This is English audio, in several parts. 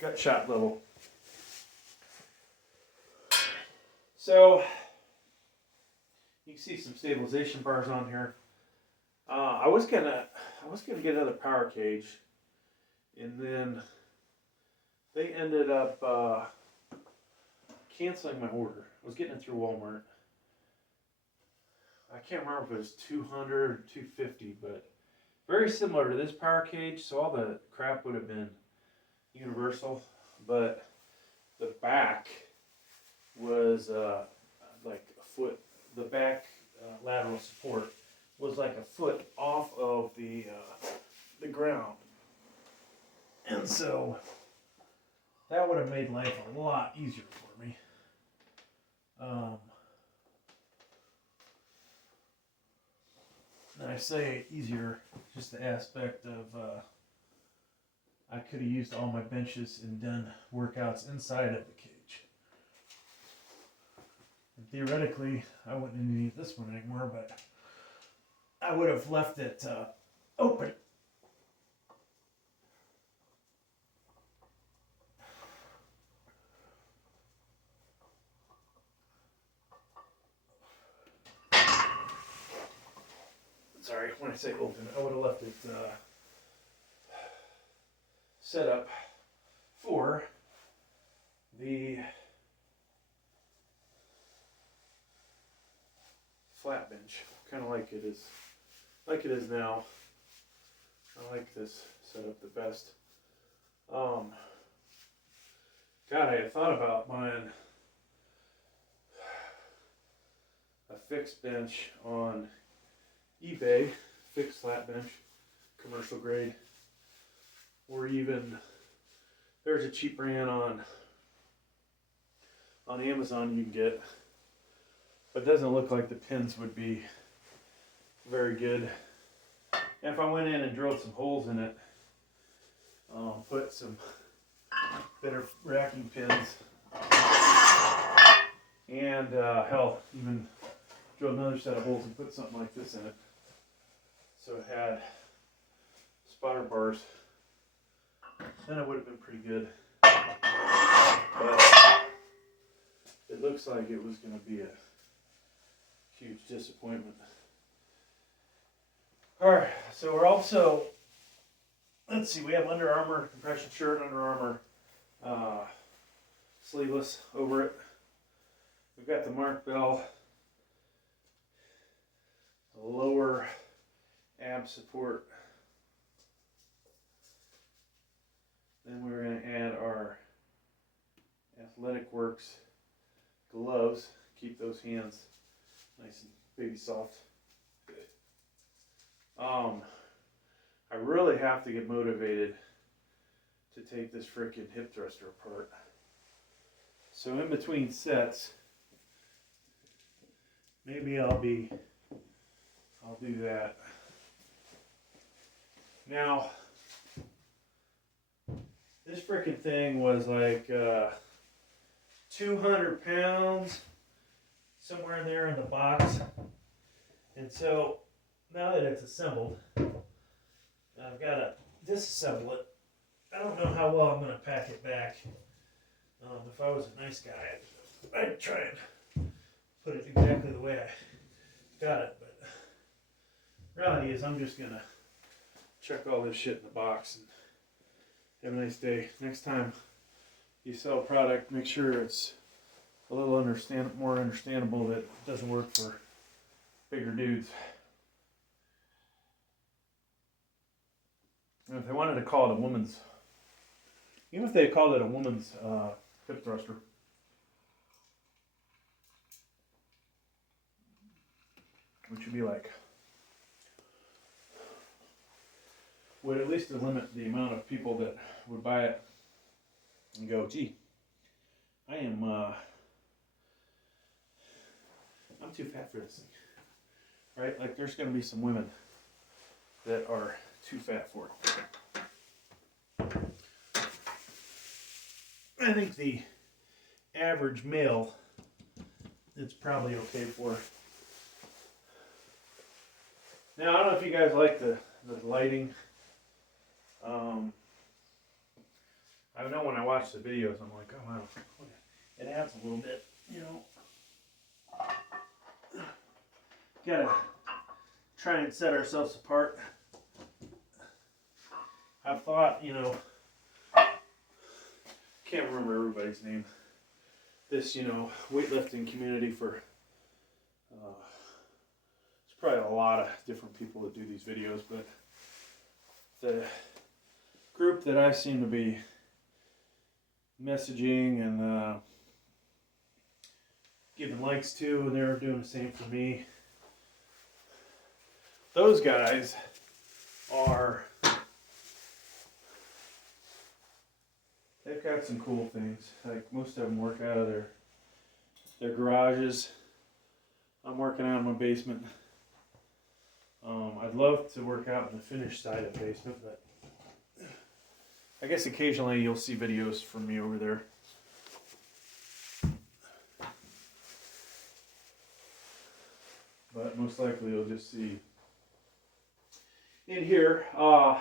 gut shot level. So you can see some stabilization bars on here. I was gonna get another power cage, and then they ended up canceling my order. I was getting it through Walmart. I can't remember if it was 200 or 250, but very similar to this power cage. So all the crap would have been universal, but the back was like a foot. The back lateral support was like a foot off of the ground, and so that would have made life a lot easier for me. And I say easier, just the aspect of I could have used all my benches and done workouts inside of the cage. And theoretically, I wouldn't need this one anymore, but I would have left it open. Sorry, when I say open, I would have left it set up for the flat bench, kind of like it is now. I like this setup the best. God, I had thought about buying a fixed bench on eBay, fixed flat bench, commercial grade, or even there's a cheap brand on Amazon you can get, but it doesn't look like the pins would be very good. And if I went in and drilled some holes in it, put some better racking pins, and hell, even drill another set of holes and put something like this in it, so it had spotter bars, then it would have been pretty good. But it looks like it was going to be a huge disappointment. Alright, so we're also, let's see, we have Under Armour compression shirt, Under Armour sleeveless over it. We've got the Mark Bell lower ab support. Then we're going to add our Athletic Works gloves. Keep those hands nice and baby soft. I really have to get motivated to take this freaking hip thruster apart. So in between sets, maybe I'll do that. Now, this freaking thing was like 200 pounds, somewhere in there in the box. And so, now that it's assembled, I've got to disassemble it. I don't know how well I'm going to pack it back. If I was a nice guy, I'd try and put it exactly the way I got it. But reality is I'm just going to chuck all this shit in the box and have a nice day. Next time you sell a product, make sure it's a little more understandable that it doesn't work for bigger dudes. And if they wanted to call it a woman's, even if they called it a woman's hip thruster, which would be like, would at least limit the amount of people that would buy it and go, gee, I'm too fat for this thing, right? Like there's going to be some women that are too fat for it. I think the average male, it's probably okay for. Now, I don't know if you guys like the lighting. I know when I watch the videos, I'm like, oh wow, it adds a little bit, you know. Gotta try and set ourselves apart. I've thought, you know, can't remember everybody's name. This, you know, weightlifting community for, there's probably a lot of different people that do these videos, but the group that I seem to be messaging and giving likes to, and they're doing the same for me. Those guys are, they've got some cool things. Like most of them work out of their garages. I'm working out in my basement. I'd love to work out in the finished side of the basement, but I guess occasionally you'll see videos from me over there. But most likely you'll just see in here. But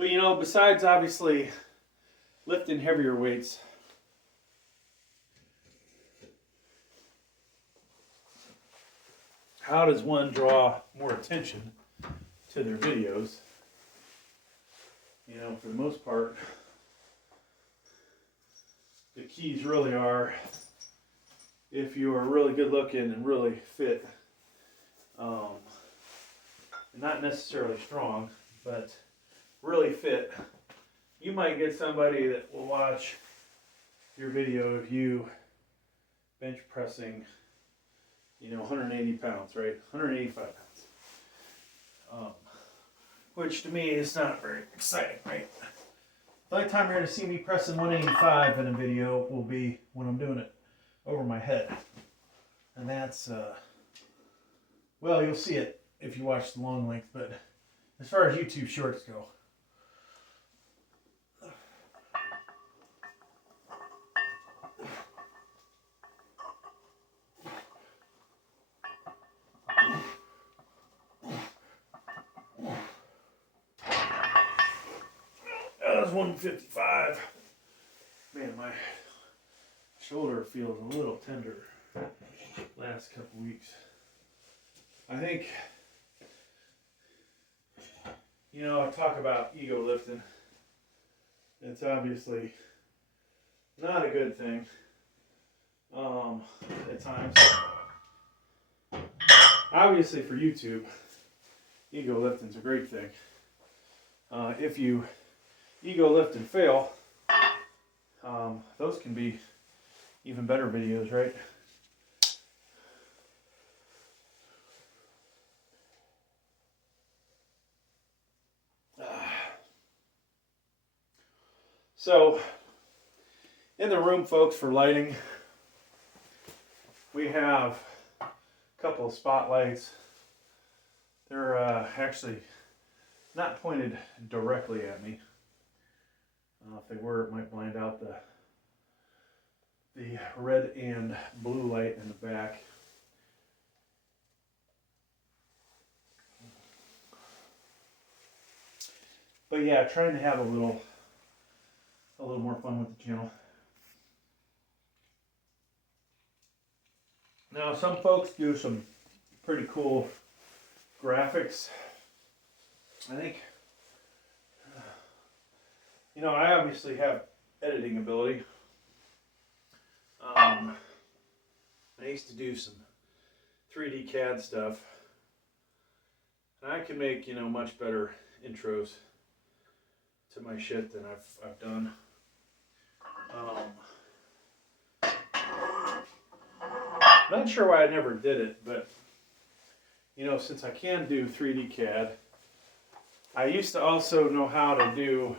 you know, besides obviously lifting heavier weights, how does one draw more attention to their videos? You know, for the most part, the keys really are, if you are really good looking and really fit, not necessarily strong, but really fit, you might get somebody that will watch your video of you bench pressing, you know, 180 pounds, right? 185 pounds. Which to me is not very exciting, right? The only time you're going to see me pressing 185 in a video will be when I'm doing it over my head. And that's, well, you'll see it if you watch the long length, but as far as YouTube shorts go, that was 155. Man, my shoulder feels a little tender last couple weeks. I think, you know, I talk about ego lifting. It's obviously not a good thing at times. Obviously for YouTube, ego lifting's a great thing. If you ego lift and fail, those can be even better videos, right? So, in the room, folks, for lighting, we have a couple of spotlights. They're actually not pointed directly at me. If they were, it might blind out the red and blue light in the back. But yeah, trying to have a little more fun with the channel. Now, some folks do some pretty cool graphics. I think, you know, I obviously have editing ability. I used to do some 3D CAD stuff, and I can make, you know, much better intros to my shit than I've done. Not sure why I never did it, but you know, since I can do 3D CAD, I used to also know how to do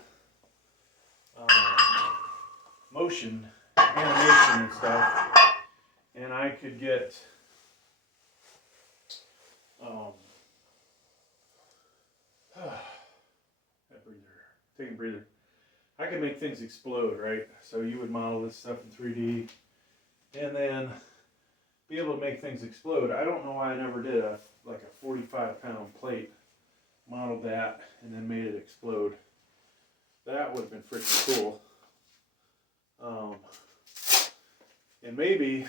motion animation and stuff, and I could get that breather, take a breather. I could make things explode, right? So you would model this stuff in 3D, and then be able to make things explode. I don't know why I never did like a 45-pound plate, modeled that, and then made it explode. that would have been freaking cool. And maybe,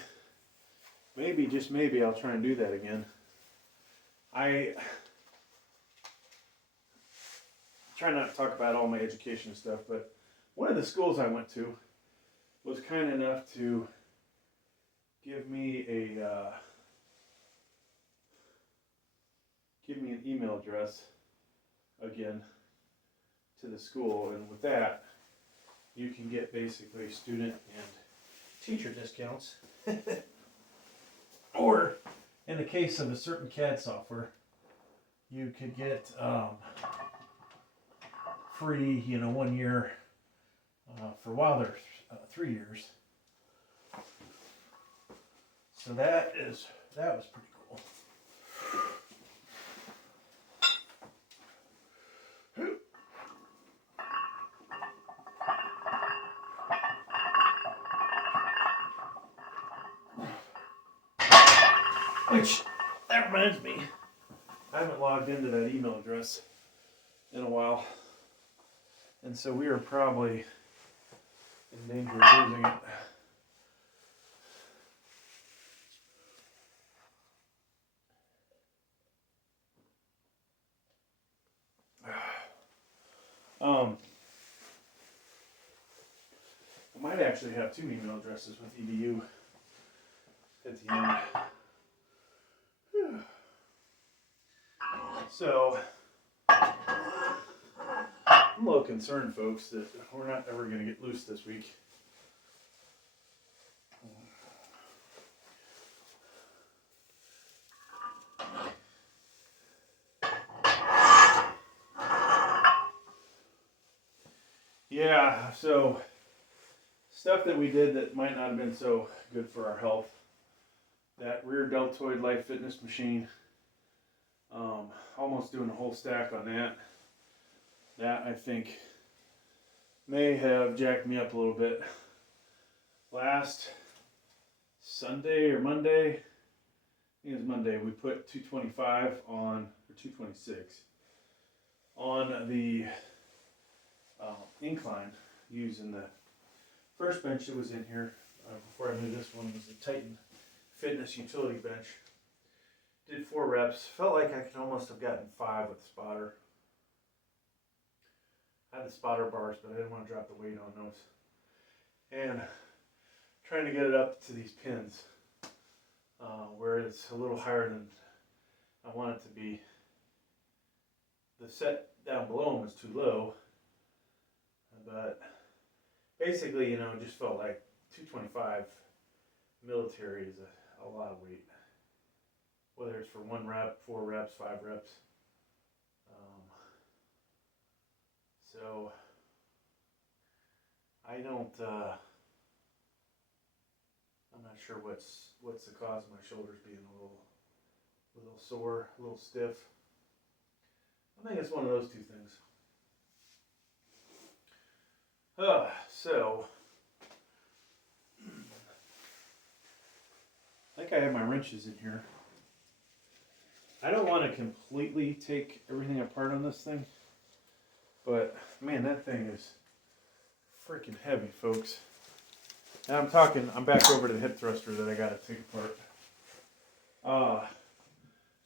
just maybe, I'll try and do that again. I try not to talk about all my education stuff, but one of the schools I went to was kind enough to give me an email address again to the school, and with that you can get basically student and teacher discounts or in the case of a certain CAD software you could get free 1 year for a while there's 3 years. So that was pretty cool. Which, that reminds me, I haven't logged into that email address in a while. And so we are probably in danger of losing it. I might actually have 2 email addresses with EDU at the end. So, I'm a little concerned, folks, that we're not ever going to get loose this week. Yeah, so stuff that we did that might not have been so good for our health. That rear deltoid life fitness machine. Almost doing a whole stack on that. That I think may have jacked me up a little bit. Last Sunday or Monday, I think it was Monday, we put 225 on, or 226 on the incline using the first bench that was in here. Before I knew this one was the Titan Fitness Utility Bench. Did 4 reps. Felt like I could almost have gotten 5 with the spotter. I had the spotter bars, but I didn't want to drop the weight on those. And trying to get it up to these pins where it's a little higher than I want it to be. The set down below them was too low, but basically, it just felt like 225 military is a lot of weight. Whether it's for 1 rep, 4 reps, 5 reps. So I don't. I'm not sure what's the cause of my shoulders being a little sore, a little stiff. I think it's one of those 2 things. So I think I have my wrenches in here. I don't want to completely take everything apart on this thing, but man, that thing is freaking heavy, folks. And I'm back over to the hip thruster that I got to take apart.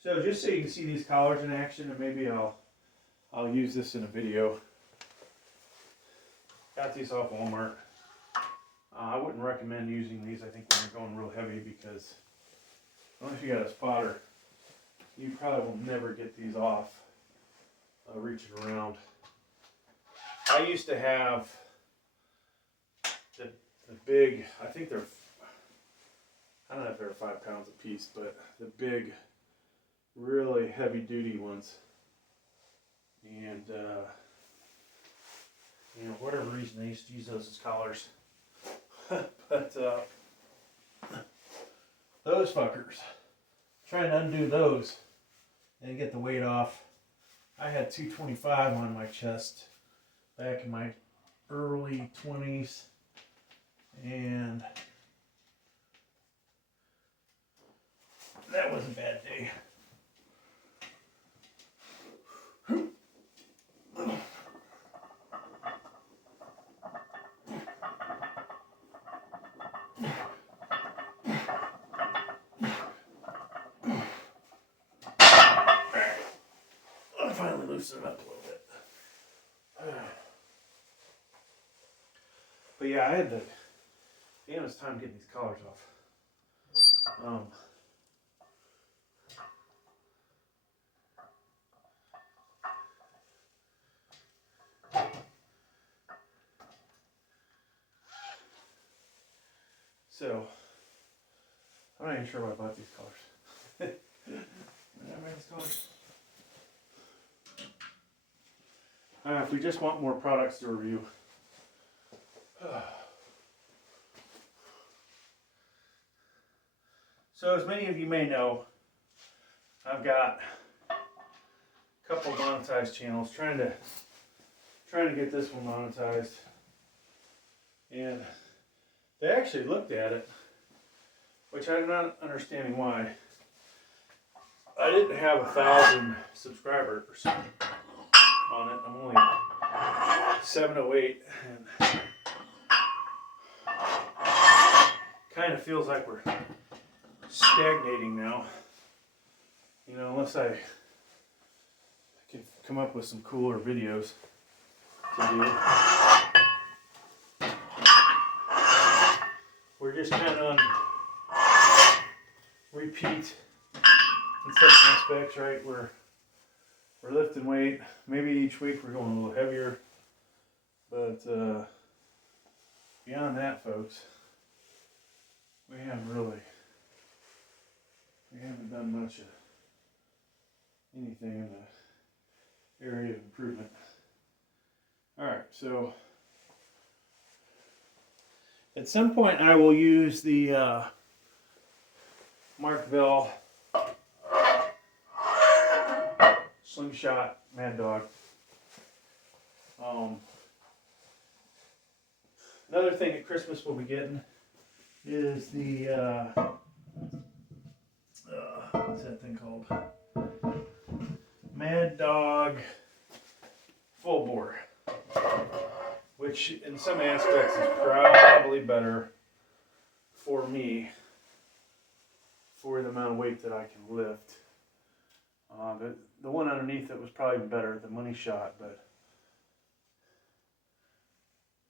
So just so you can see these collars in action, and maybe I'll use this in a video. Got these off Walmart. I wouldn't recommend using these, I think, when you're going real heavy, because unless you got a spotter, you probably will never get these off reaching around. I used to have the big, I think they're, I don't know if they're 5 pounds a piece, but the big, really heavy duty ones. And, for whatever reason, I used to use those as collars. But, those fuckers, trying to undo those and get the weight off. I had 225 on my chest back in my early 20s, and that was a bad day. loosen them up a little bit. But yeah, I had the damnest time getting these collars off. So, I'm not even sure why I bought these collars. Did I buy these collars? If we just want more products to review. So, as many of you may know, I've got a couple monetized channels trying to get this one monetized, and they actually looked at it, which I'm not understanding why. I didn't have 1,000 subscribers on it. I'm only 708, and kind of feels like we're stagnating now. You know, unless I can come up with some cooler videos to do. We're just kind of on repeat in some aspects, right? We're lifting weight. Maybe each week we're going a little heavier, but beyond that, folks, we haven't done much of anything in the area of improvement. All right, so at some point I will use the Mark Bell Slingshot Mad Dog. Another thing at Christmas we'll be getting is the what's that thing called? Mad Dog Full Bore, which in some aspects is probably better for me for the amount of weight that I can lift. The one underneath it was probably better, the Money Shot, but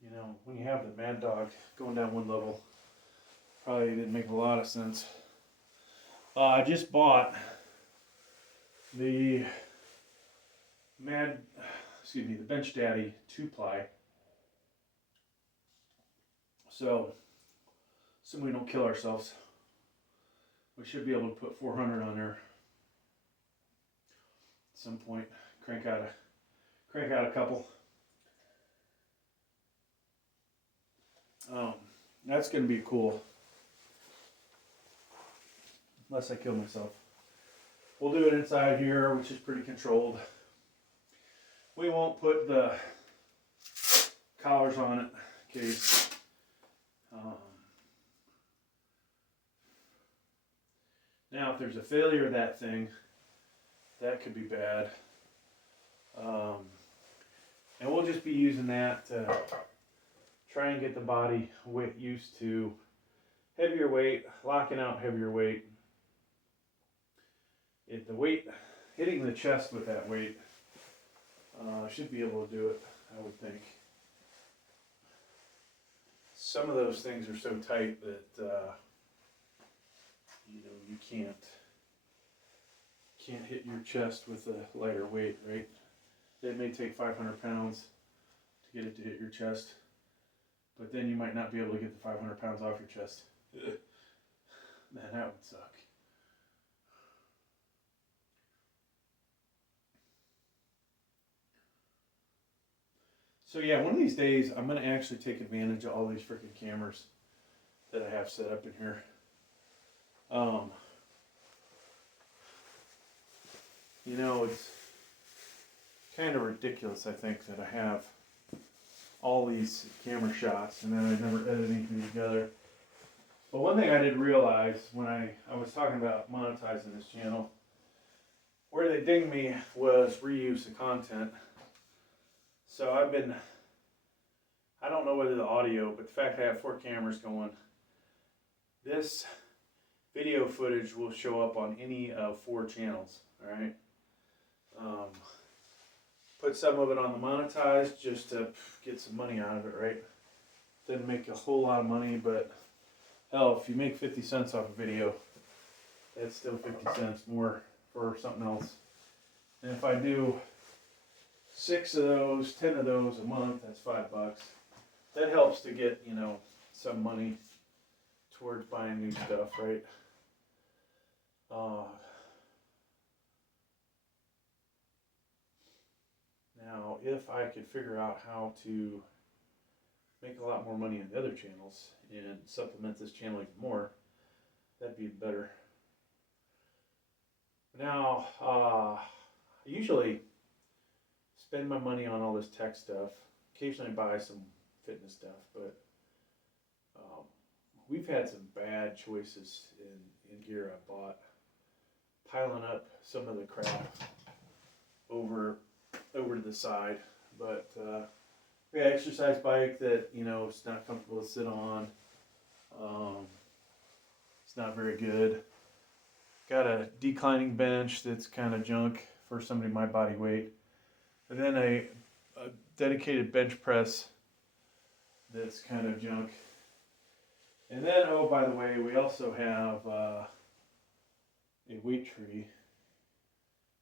you know, when you have the Mad Dog going down one level, probably didn't make a lot of sense. I just bought the the Bench Daddy 2-ply. So, assuming we don't kill ourselves, we should be able to put 400 on there at some point. Crank out a couple. That's going to be cool. Unless I kill myself. We'll do it inside here, which is pretty controlled. We won't put the collars on it in case now if there's a failure of that thing, that could be bad. And we'll just be using that to try and get the body weight used to heavier weight, locking out heavier weight. If the weight, hitting the chest with that weight, should be able to do it, I would think. Some of those things are so tight that you know, you can't hit your chest with a lighter weight, right? It may take 500 pounds to get it to hit your chest, but then you might not be able to get the 500 pounds off your chest. Man, that would suck. So yeah, one of these days I'm going to actually take advantage of all these freaking cameras that I have set up in here. You know, it's kind of ridiculous, I think, that I have all these camera shots and then I never edit anything together. But one thing I did realize when I was talking about monetizing this channel, where they dinged me was reuse of content. So I don't know whether the audio, but the fact I have 4 cameras going, this video footage will show up on any of 4 channels, alright? put some of it on the monetized just to get some money out of it, right? Didn't make a whole lot of money, but hell, if you make 50 cents off a video, that's still 50 cents more for something else. And if I do 6 of those, 10 of those a month, that's $5. That helps to get, you know, some money towards buying new stuff, right? Now, if I could figure out how to make a lot more money on the other channels and supplement this channel even more, that'd be better. Now, I usually spend my money on all this tech stuff. Occasionally buy some fitness stuff, but we've had some bad choices in gear I bought. Piling up some of the crap over to the side, but we got an exercise bike that, you know, it's not comfortable to sit on. It's not very good. Got a declining bench that's kind of junk for somebody my body weight, and then a dedicated bench press that's kind of junk. And then, oh, by the way, we also have a weight tree,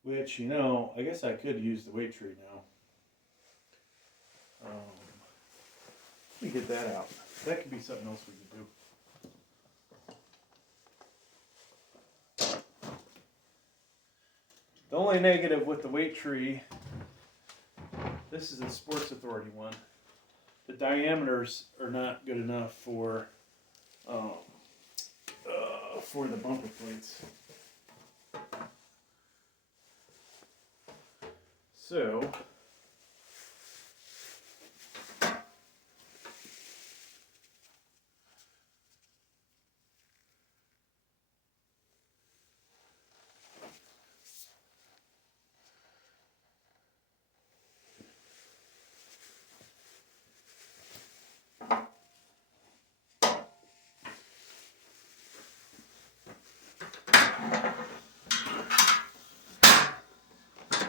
which, you know, I guess I could use the weight tree now. Let me get that out. That could be something else we could do. The only negative with the weight tree, this is a Sports Authority one. The diameters are not good enough for the bumper plates. So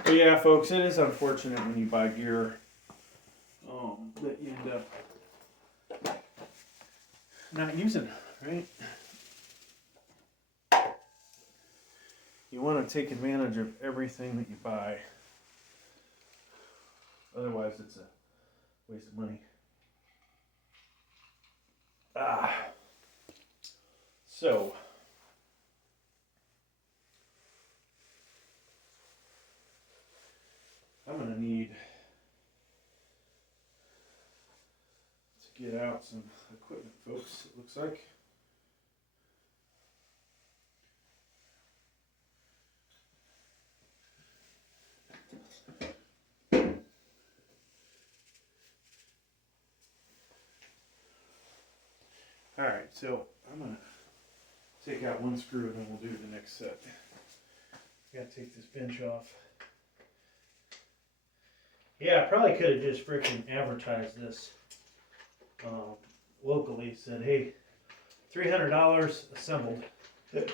but yeah, folks, it is unfortunate when you buy gear that you end up not using, right? You want to take advantage of everything that you buy. Otherwise, it's a waste of money. So I'm going to need to get out some equipment, folks, it looks like. Alright, so I'm going to take out one screw and then we'll do the next set. Got to take this bench off. Yeah, I probably could have just freaking advertised this locally. Said, hey, $300 assembled for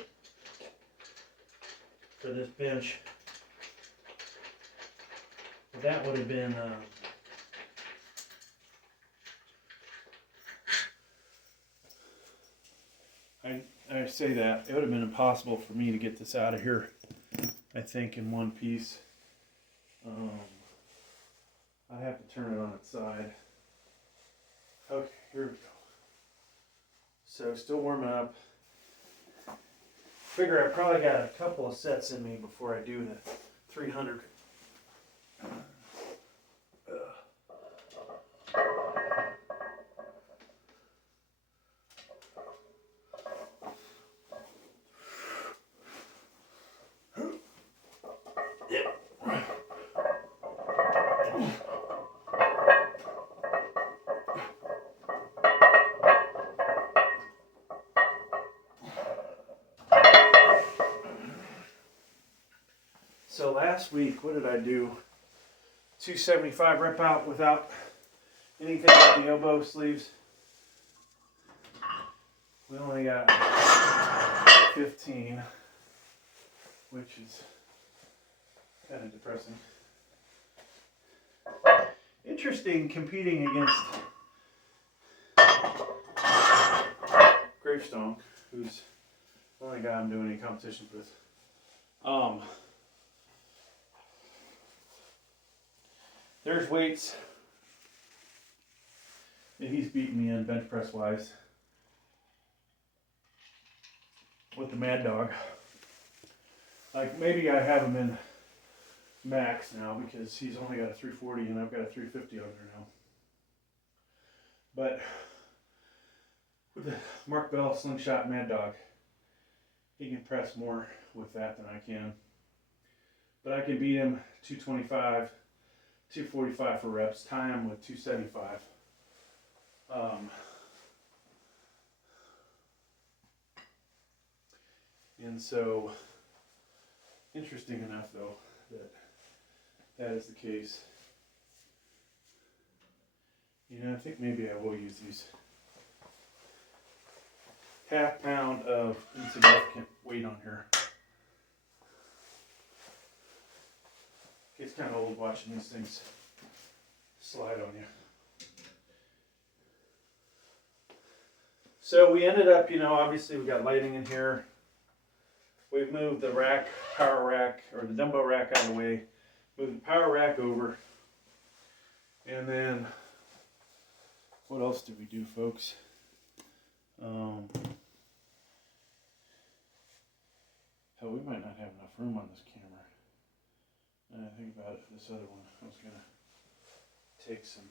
this bench. But that would have been I say that it would have been impossible for me to get this out of here, I think, in one piece. I have to turn it on its side. Okay, here we go. So still warming up. Figure I probably got a couple of sets in me before I do the 300. So last week, what did I do? 275 rep out without anything but the elbow sleeves. We only got 15, which is kind of depressing. interesting competing against Gravestone, who's the only guy I'm doing any competitions with. There's weights that he's beating me in bench press wise with the Mad Dog. Like maybe I have him in max now because he's only got a 340 and I've got a 350 on there now. But with the Mark Bell Slingshot Mad Dog, he can press more with that than I can. But I can beat him 225, 245 for reps, tie him with 275. And so, interesting enough though, that is the case. You know, I think maybe I will use these half pound of insignificant weight on here. It's kind of old watching these things slide on you. So we ended up, you know, obviously we got lighting in here. We've moved the rack, power rack, or the dumbbell rack out of the way. Moved the power rack over. And then, what else did we do, folks? Hell, we might not have enough room on this camera. And I think about it for this other one. I was going to take some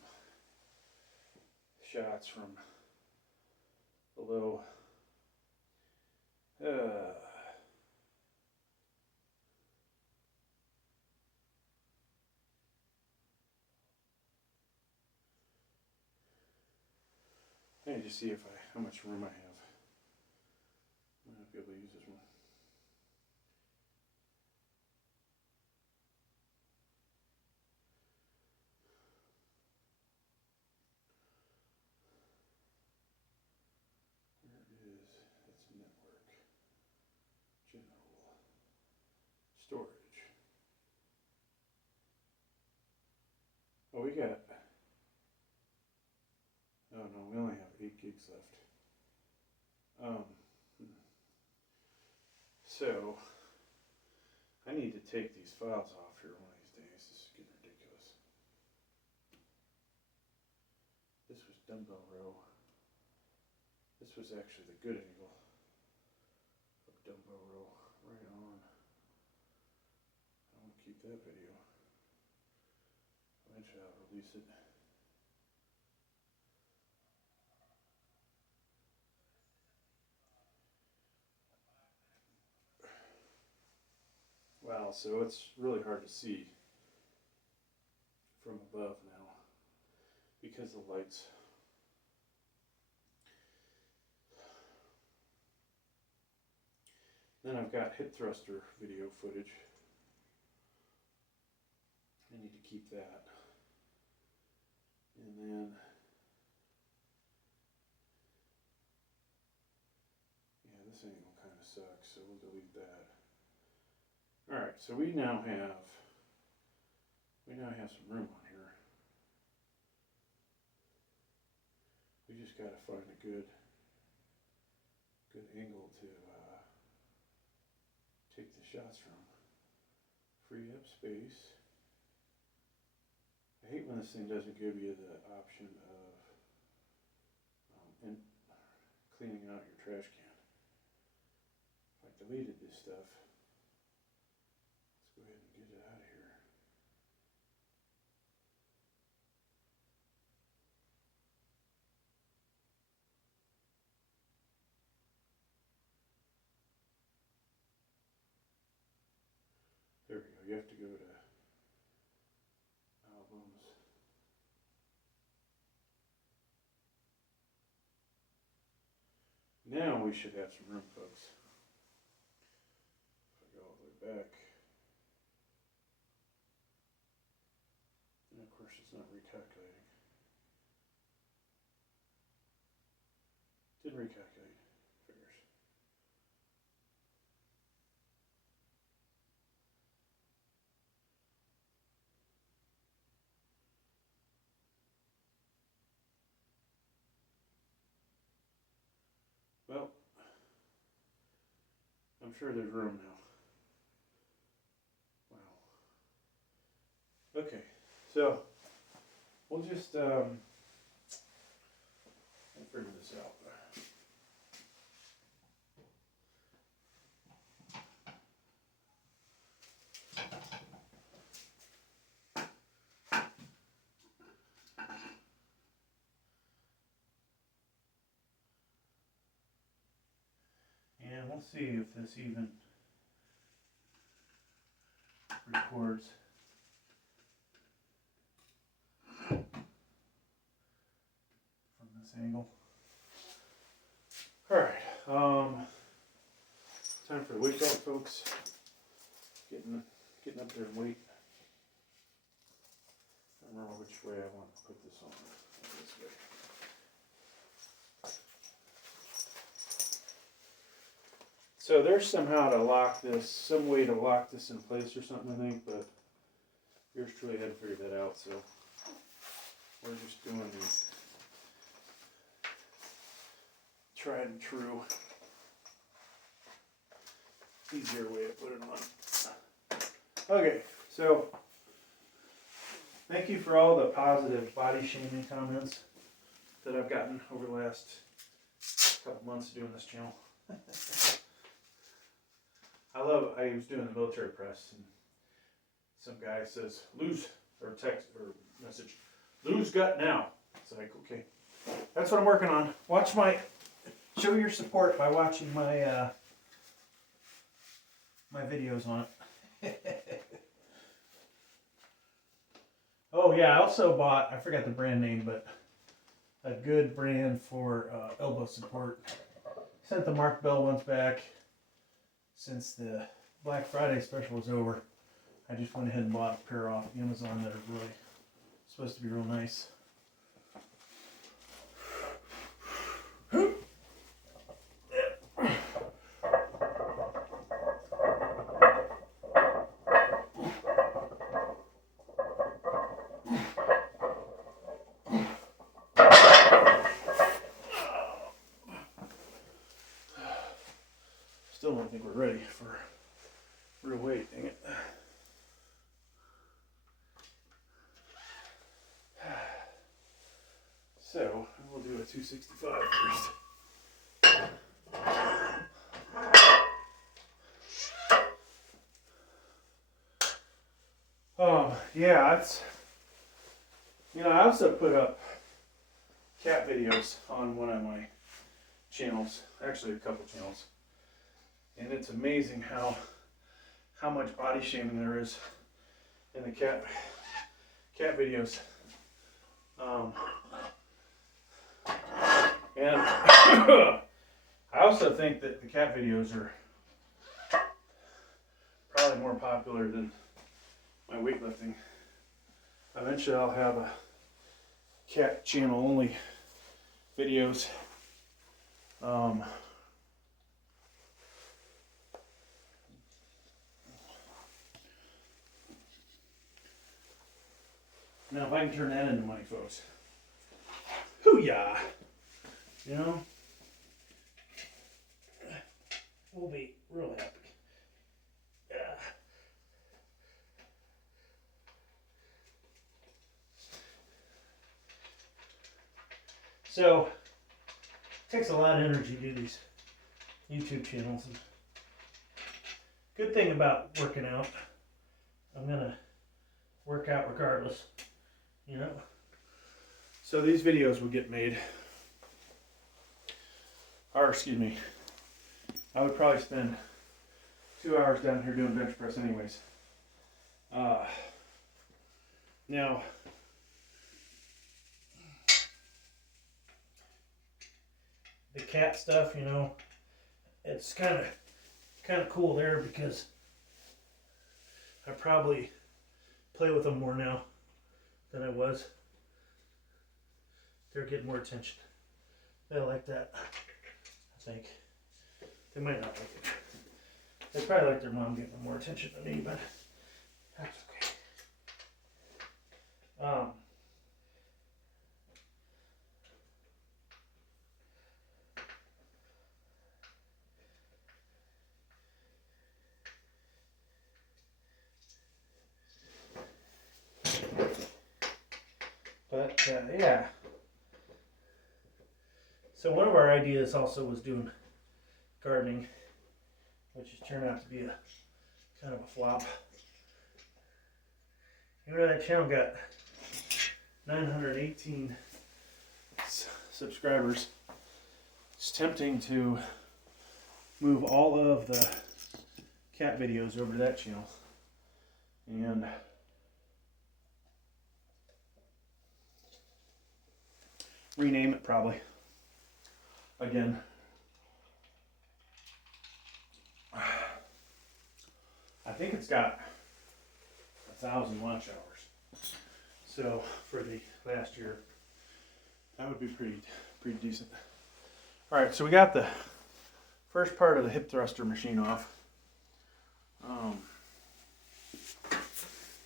shots from below. Let me just see how much room I have. I might not be able to use this one. Where is its network? General. Storage. Oh, we got. Oh no, we only have 8 gigs left. So, I need to take these files off here one of these days. This is getting ridiculous. This was dumbbell row. This was actually the good angle of dumbbell row. Right on. I want to keep that video. Eventually I'll release it. Wow, so it's really hard to see from above now because the lights. Then I've got hip thruster video footage. I need to keep that. And then, yeah, this angle kind of sucks, so we'll delete that. Alright, so we now have some room on here. We just got to find a good angle to take the shots from. Free up space. I hate when this thing doesn't give you the option of cleaning out your trash can. If I deleted this stuff, let's go ahead and get it out of here. There we go. You have to go to albums. Now we should have some room, folks. If I go all the way back. And of course it's not recalculating. Didn't recalculate. Figures. I'm sure there's room now. Wow. Okay, so we'll just we'll figure this out. And we'll see if this even records. From this angle. Alright, time for the weight belt, folks. Getting up there in weight. I don't remember which way I want to put this on. This way. So there's somehow to lock this, some way to lock this in place or something, I think, but yours truly hadn't figured that out, so we're just doing the tried and true, easier way to put it on. Okay, so thank you for all the positive body shaming comments that I've gotten over the last couple months of doing this channel. I was doing the military press, and some guy says, lose, or text, or message, lose gut now. It's like, okay, that's what I'm working on. Show your support by watching my my videos on it. Oh yeah, I also bought, I forgot the brand name, but a good brand for elbow support. Sent the Mark Bell ones back. Since the Black Friday special was over, I just went ahead and bought a pair off Amazon that are really supposed to be real nice. Still don't think we're ready for real weight, dang it. So, we'll do a 265 first. Yeah, it's, I also put up cat videos on one of my channels, actually a couple channels, and it's amazing how much body shaming there is in the cat videos. And I also think that the cat videos are probably more popular than my weightlifting. Eventually I'll have a cat channel only videos. Now if I can turn that into money, folks. Hoo-yah! We'll be real happy. Yeah. So, it takes a lot of energy to do these YouTube channels. And good thing about working out, I'm gonna work out regardless, So these videos will get made, or excuse me, I would probably spend 2 hours down here doing bench press anyways. Now, the cat stuff, it's kind of cool there because I probably play with them more now than I was. They're getting more attention. They like that, I think. They might not like it. They probably like their mom getting more attention than me, but that's okay. yeah. So one of our ideas also was doing gardening, which has turned out to be a kind of a flop. You know, that channel got 918 subscribers. It's tempting to move all of the cat videos over to that channel and rename it probably again. I think it's got 1,000 watch hours. So for the last year, that would be pretty decent. All right, so we got the first part of the hip thruster machine off.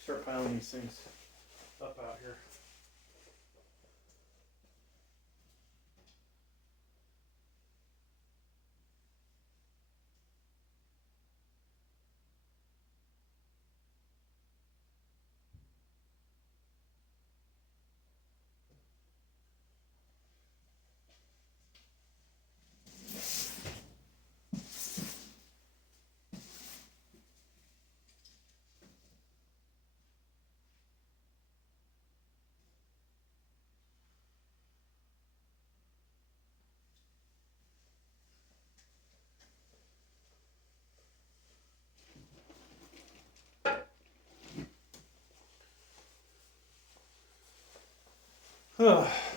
Start piling these things up out here.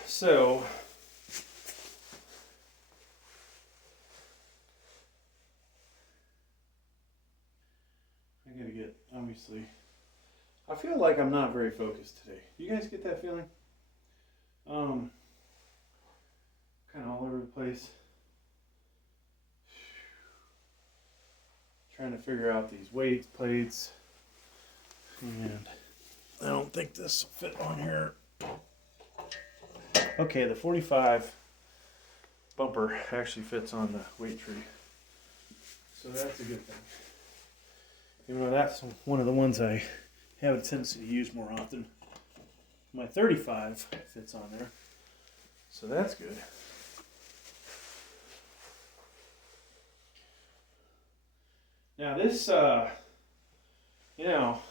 So I gotta get, obviously, I feel like I'm not very focused today. You guys get that feeling? Kind of all over the place. Trying to figure out these weights, plates, and I don't think this will fit on here. Okay, the 45 bumper actually fits on the weight tree, so that's a good thing. Even though that's one of the ones I have a tendency to use more often. My 35 fits on there, so that's good. Now this, you know,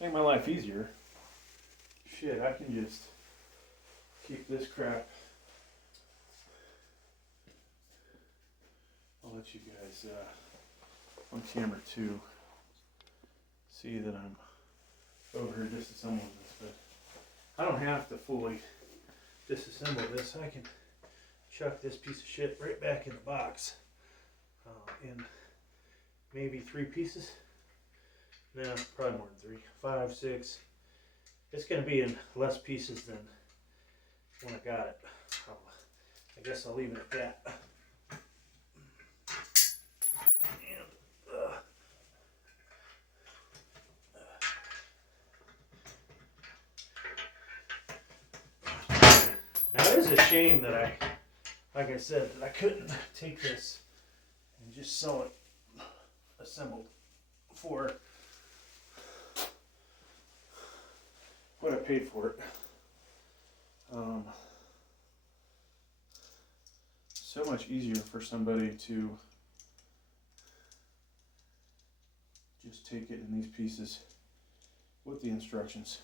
make my life easier. Shit, I can just keep this crap. I'll let you guys on camera too see that I'm over here disassembling this, but I don't have to fully disassemble this. I can chuck this piece of shit right back in the box in maybe 3 pieces. No, probably more than 3, 5, 6. It's going to be in less pieces than when I got it. I guess I'll leave it at that. Now it is a shame that like I said, that I couldn't take this and just sell it assembled for what I paid for it. So much easier for somebody to just take it in these pieces with the instructions.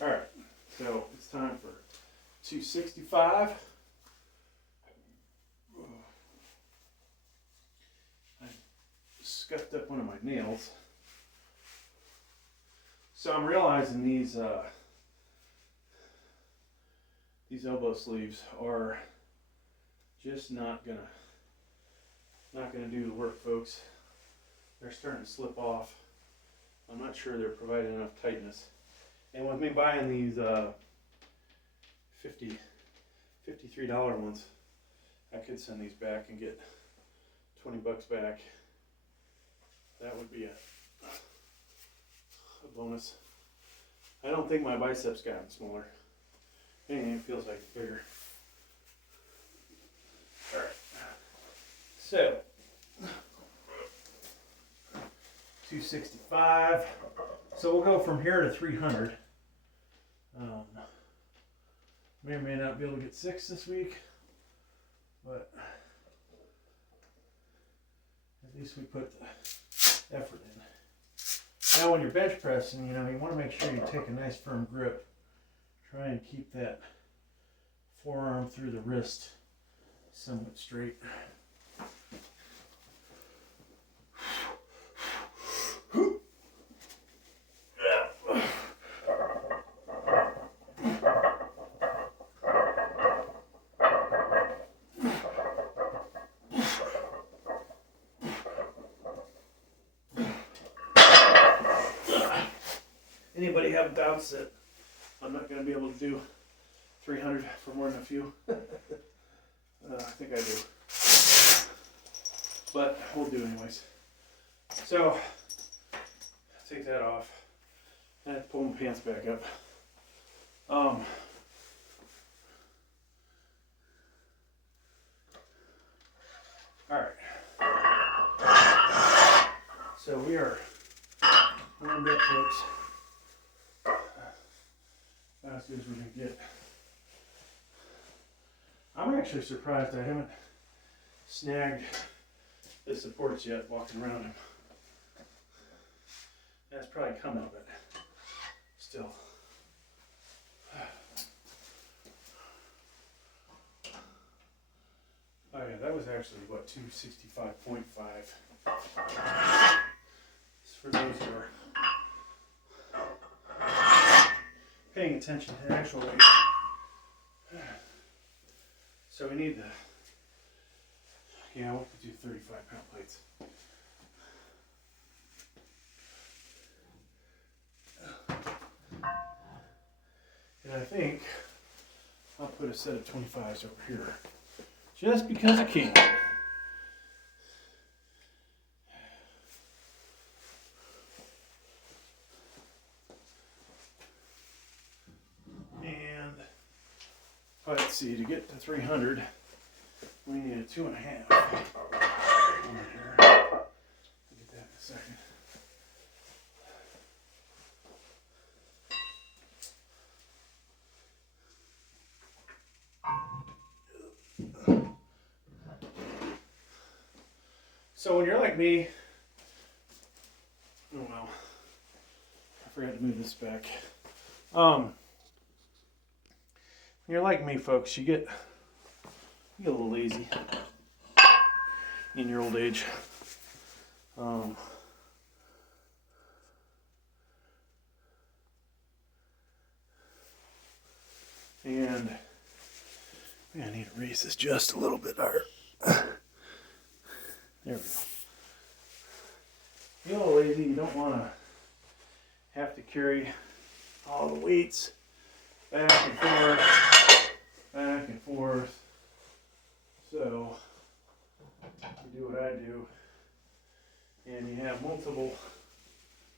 All right, so it's time for 265. I scuffed up one of my nails. So I'm realizing these elbow sleeves are just not gonna do the work, folks. They're starting to slip off. I'm not sure they're providing enough tightness. And with me buying these $53 ones, I could send these back and get $20 back. That would be a bonus. I don't think my biceps gotten smaller. Anyway, it feels like bigger. Alright. So 265. So we'll go from here to 300. May or may not be able to get 6 this week, but at least we put the effort in. Now when you're bench pressing, you want to make sure you take a nice firm grip. Try and keep that forearm through the wrist somewhat straight. Anybody have doubts that I'm not going to be able to do 300 for more than a few? I think I do. But we'll do anyways. So, take that off. I have to pull my pants back up. Alright. So we are warmed up, folks. As good as we can get. I'm actually surprised I haven't snagged the supports yet walking around him. That's probably coming, but still. Oh yeah, that was actually what, 265.5. For those who are paying attention to the actual weight. So we need the, we'll do 35-pound plates. And I think I'll put a set of 25s over here, just because I can. Let's see, to get to 300, we need a 2.5 over here. I'll get that in a second. So when you're like me, oh well, I forgot to move this back. When you're like me, folks, you get a little lazy in your old age. And I need to raise this just a little bit higher. There we go. You're a little lazy. You don't want to have to carry all the weights back and forth. So you do what I do, and you have multiple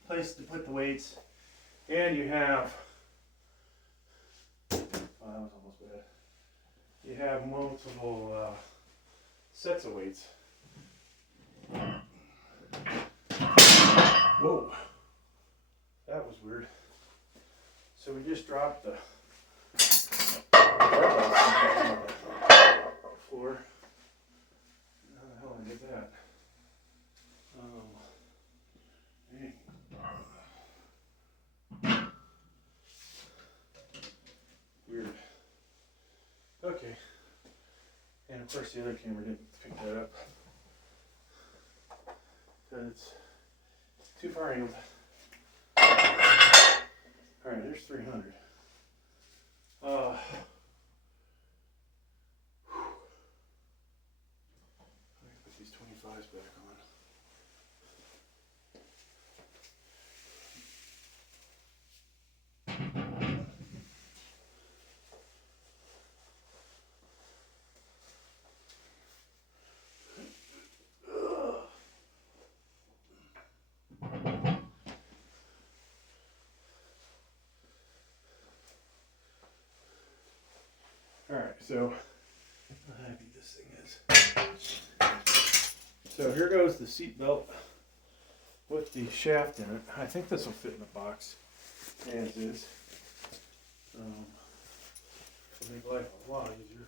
places to put the weights, and you have, oh, that was almost bad. You have multiple sets of weights. Whoa, that was weird. So we just dropped the floor. How the hell did I get that? Dang. Weird. Okay. And of course the other camera didn't pick that up, because it's too far angled. Alright, there's 300. Put these 25s back on. Alright, so how heavy this thing is. So here goes the seat belt with the shaft in it. I think this will fit in the box as is. It'll make life a lot easier.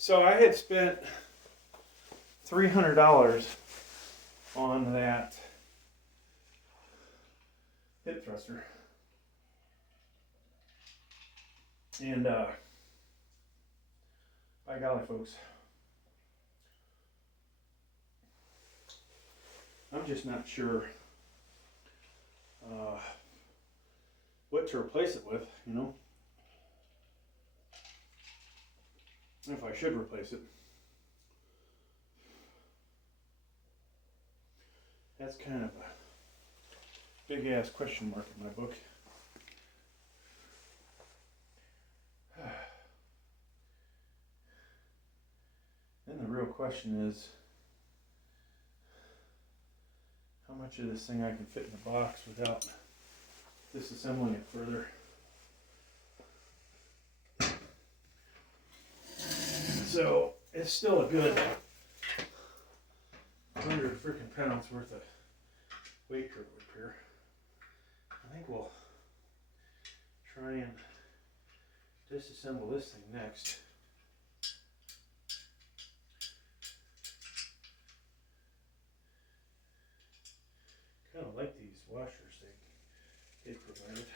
So I had spent $300 on that hip thruster. And by golly, folks, I'm just not sure what to replace it with, you know, if I should replace it. That's kind of a big ass question mark in my book. Then the real question is, how much of this thing I can fit in the box without disassembling it further. So it's still a good 100 freaking pounds worth of weight to repair. I think we'll try and disassemble this thing next. Kind of like these washers they provided.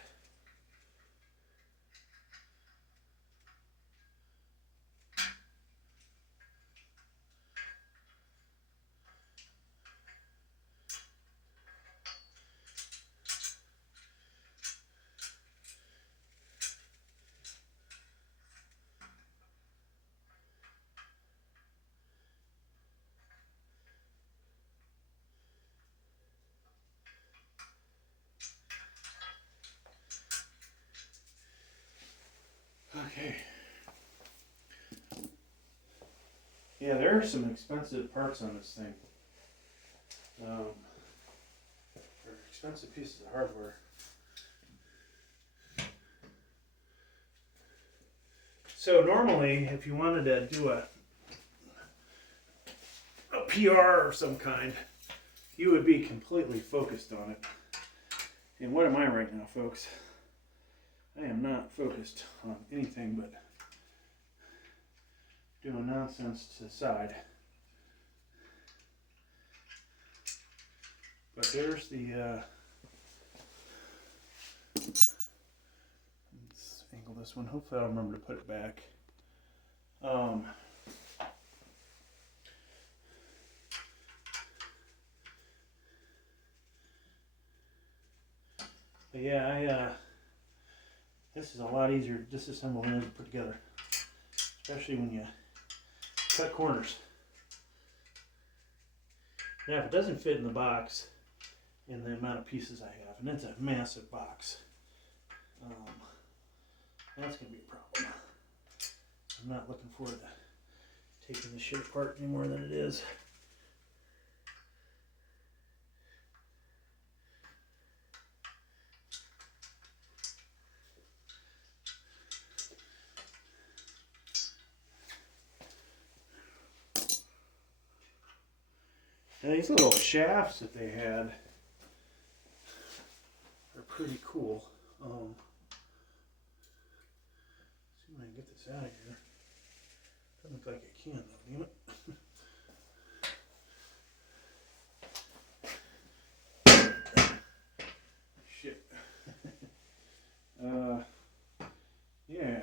Okay. Yeah, there are some expensive parts on this thing. They're expensive pieces of hardware. So normally, if you wanted to do a PR of some kind, you would be completely focused on it. And what am I right now, folks? I am not focused on anything but doing nonsense to the side. But there's the, let's angle this one. Hopefully I'll remember to put it back. But yeah, this is a lot easier to disassemble than it is to put together. Especially when you cut corners. Now if it doesn't fit in the box in the amount of pieces I have, and it's a massive box, that's going to be a problem. I'm not looking forward to taking this shit apart any more than it is. Now these little shafts that they had are pretty cool. See if I can get this out of here. Doesn't look like I can though, damn it. Shit. Yeah.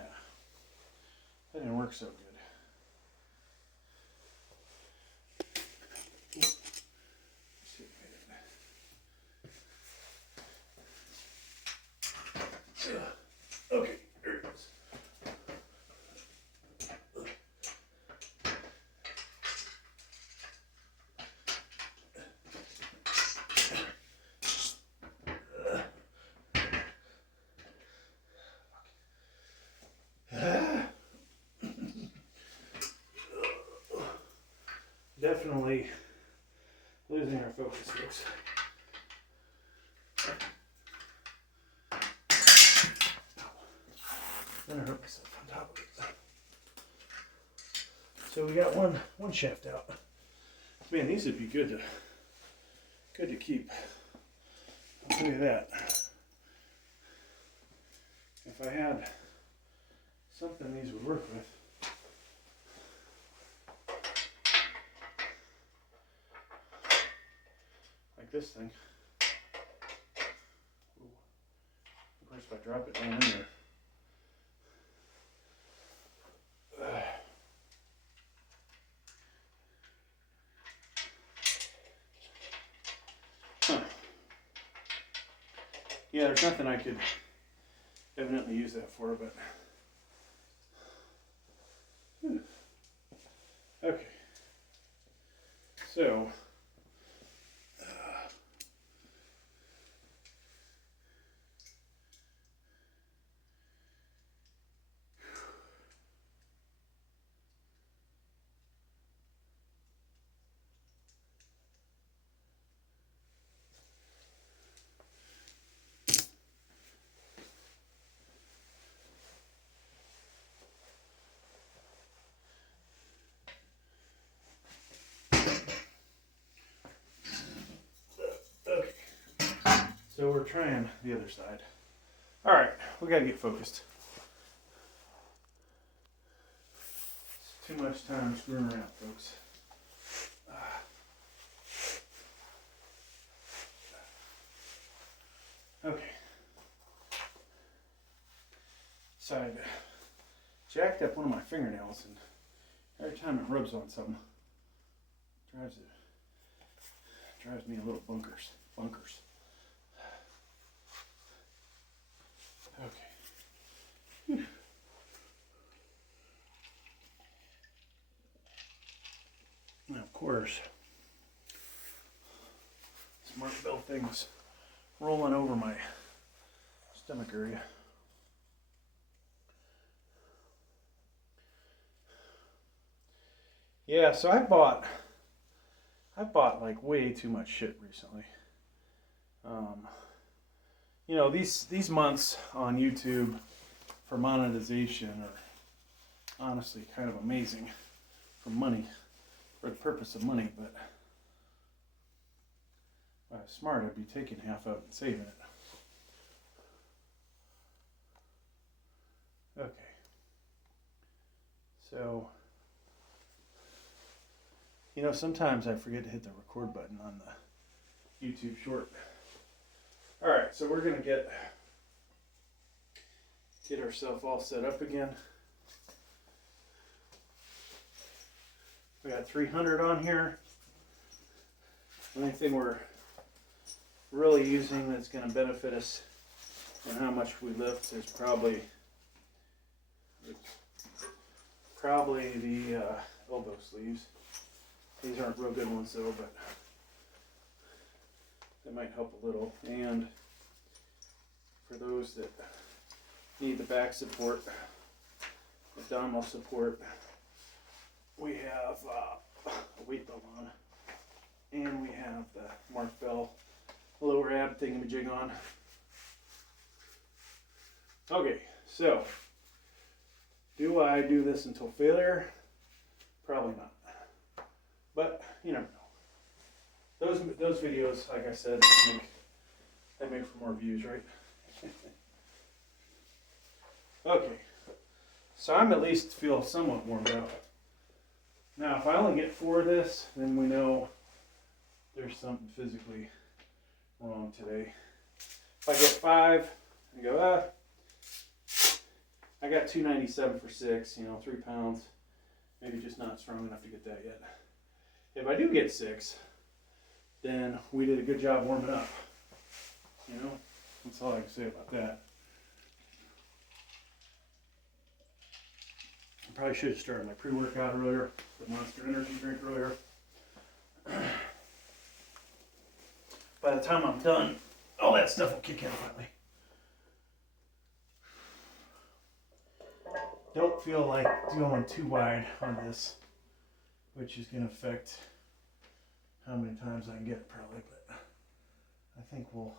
That didn't work so good. Okay, there it goes. definitely losing our focus, folks. I'm gonna hurt myself on top of it. So we got one shaft out. Man, these would be good to keep. I'll tell you that. If I had something these would work with. Like this thing. Ooh. Of course, if I drop it down in there. Huh. Yeah, there's nothing I could evidently use that for, but okay. So okay. So we're trying the other side. All right, we gotta get focused. It's too much time screwing around, folks. Okay. So I jacked up one of my fingernails, and every time it rubs on something, drives me a little bunkers. Okay. Whew. Now, of course, this Mark Bell thing's rolling over my stomach area. Yeah, so I bought like way too much shit recently. You know, these months on YouTube for monetization are honestly kind of amazing for money, for the purpose of money, but if I was smart, I'd be taking half of it and saving it. Okay. So, you know, sometimes I forget to hit the record button on the YouTube short. All right, so we're gonna get ourselves all set up again. We got 300 on here. The only thing we're really using that's going to benefit us and how much we lift is probably the elbow sleeves. These aren't real good ones though, but they might help a little. And for those that need the back support, abdominal support, we have a weight belt on, and we have the Mark Bell lower ab thingamajig on. Okay, so do I do this until failure? Probably not, but you never know. Those videos, like I said, they make for more views, right? Okay, so I'm at least feel somewhat warmed up. Now, if I only get 4 of this, then we know there's something physically wrong today. If I get 5, I go, I got 297 for 6, 3 pounds. Maybe just not strong enough to get that yet. If I do get 6, then we did a good job warming up. That's all I can say about that. I probably should have started my pre-workout earlier, the Monster Energy drink earlier. By the time I'm done, all that stuff will kick in finally. Don't feel like going too wide on this, which is going to affect how many times I can get it probably, but I think we'll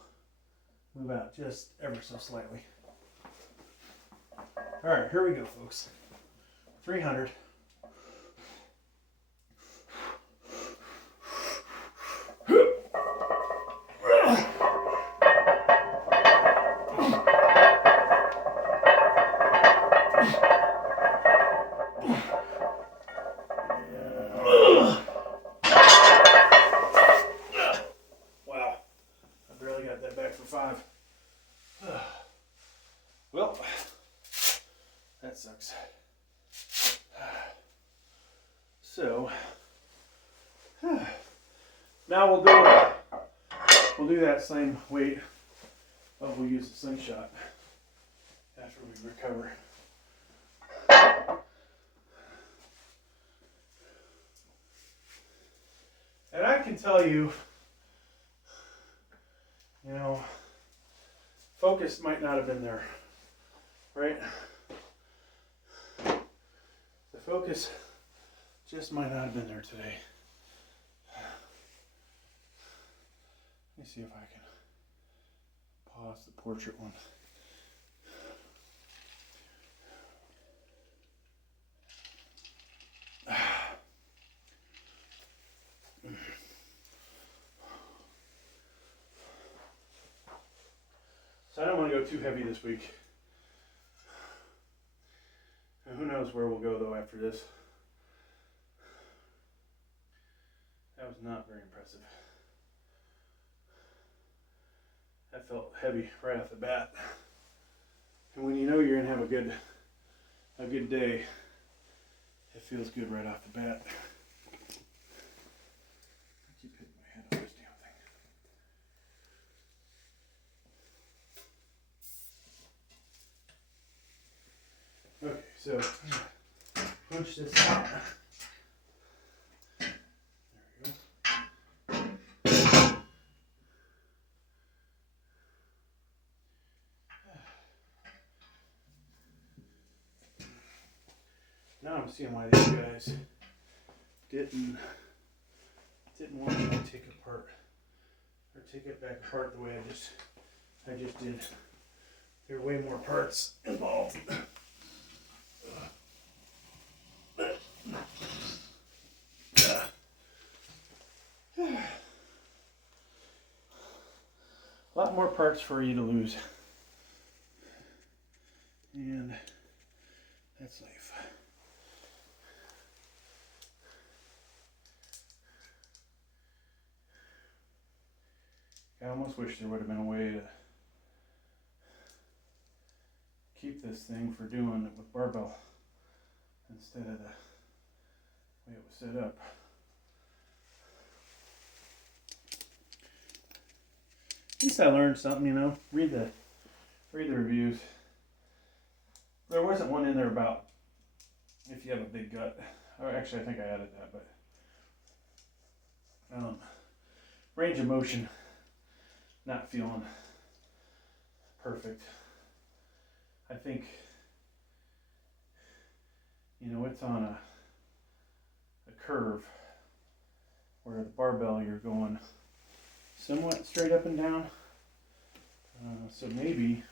move out just ever so slightly. All right, here we go, folks. 300. Wow, I barely got that back for 5. Well, that sucks. So now we'll do that same weight, but we'll use the slingshot after we recover. And I can tell you, you know, focus might not have been there, right? The focus just might not have been there today. Let me see if I can pause the portrait one. So I don't want to go too heavy this week. And who knows where we'll go though after this. That was not very impressive. That felt heavy right off the bat. And when you know you're gonna have a good day, it feels good right off the bat. I keep hitting my head on this damn thing. Okay, so punch this out. Now I'm seeing why these guys didn't want me to take apart or take it back apart the way I just did. There are way more parts involved. A lot more parts for you to lose. And that's life. I almost wish there would have been a way to keep this thing for doing it with barbell instead of the way it was set up. At least I learned something, you know. Read the reviews. There wasn't one in there about if you have a big gut. Or actually, I think I added that, but range of motion. Not feeling perfect. I think, you know, it's on a curve where the barbell you're going somewhat straight up and down. So maybe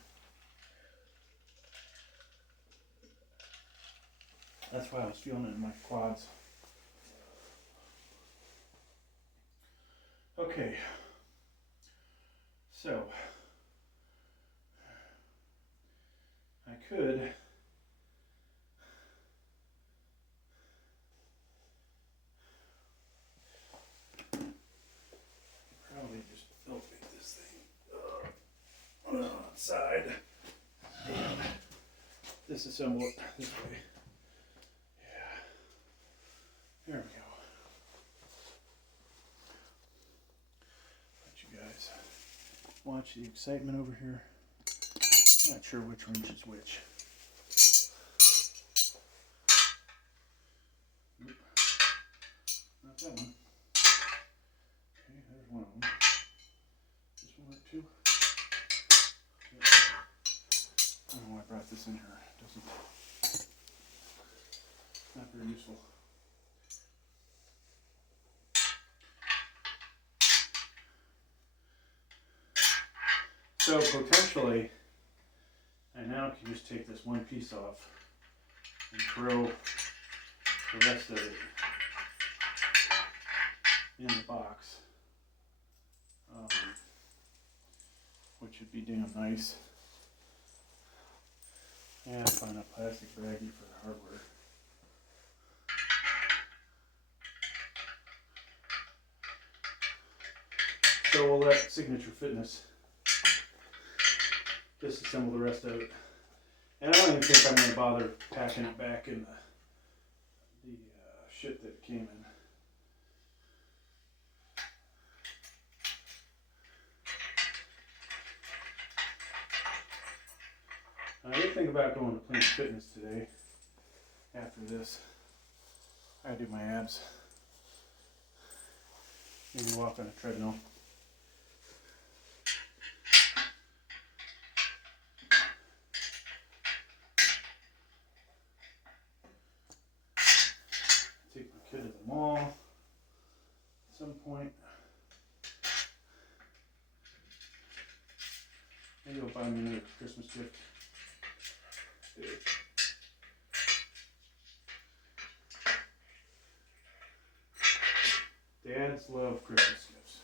that's why I was feeling it in my quads. Okay. So, I could probably just elevate this thing outside and disassemble it this way. Yeah. There we go. Let you guys watch the excitement over here. Not sure which wrench is which. Nope. Not that one. Okay, there's one of them. This one work too? Yep. I don't know why I brought this in here. It doesn't. Not very useful. So potentially, I now can just take this one piece off and throw the rest of it in the box, which would be damn nice. And find a plastic baggie for the hardware. So we'll let Signature Fitness disassemble the rest of it. And I don't even think I'm going to bother packing it back in the shit that it came in. I did think about going to Planet Fitness today after this. I do my abs. Maybe walk on a treadmill. Take my kid to the mall at some point. Maybe I'll buy me another Christmas gift. Dads love Christmas gifts.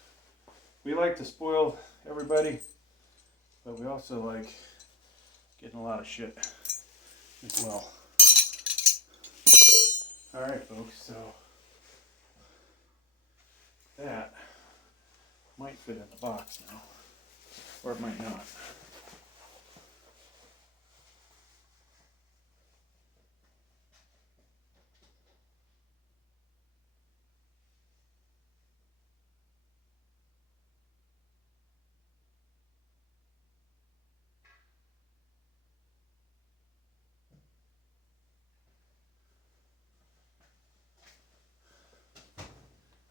We like to spoil everybody, but we also like getting a lot of shit as well. Alright folks, so that might fit in the box now, or it might not.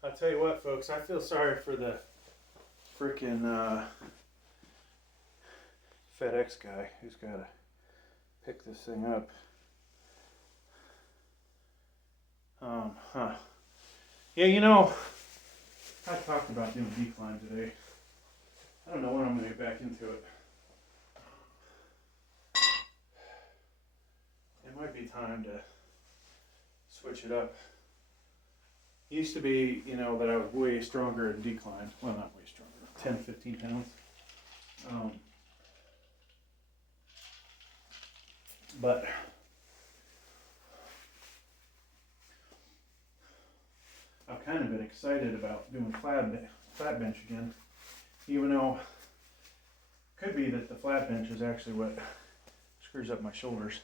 I'll tell you what, folks, I feel sorry for the frickin' FedEx guy who's got to pick this thing up. Yeah, you know, I talked about doing decline today. I don't know when I'm going to get back into it. It might be time to switch it up. It used to be, you know, that I was way stronger in decline. Well, not way stronger, 10, 15 pounds. But I've kind of been excited about doing flat bench again, even though it could be that the flat bench is actually what screws up my shoulders.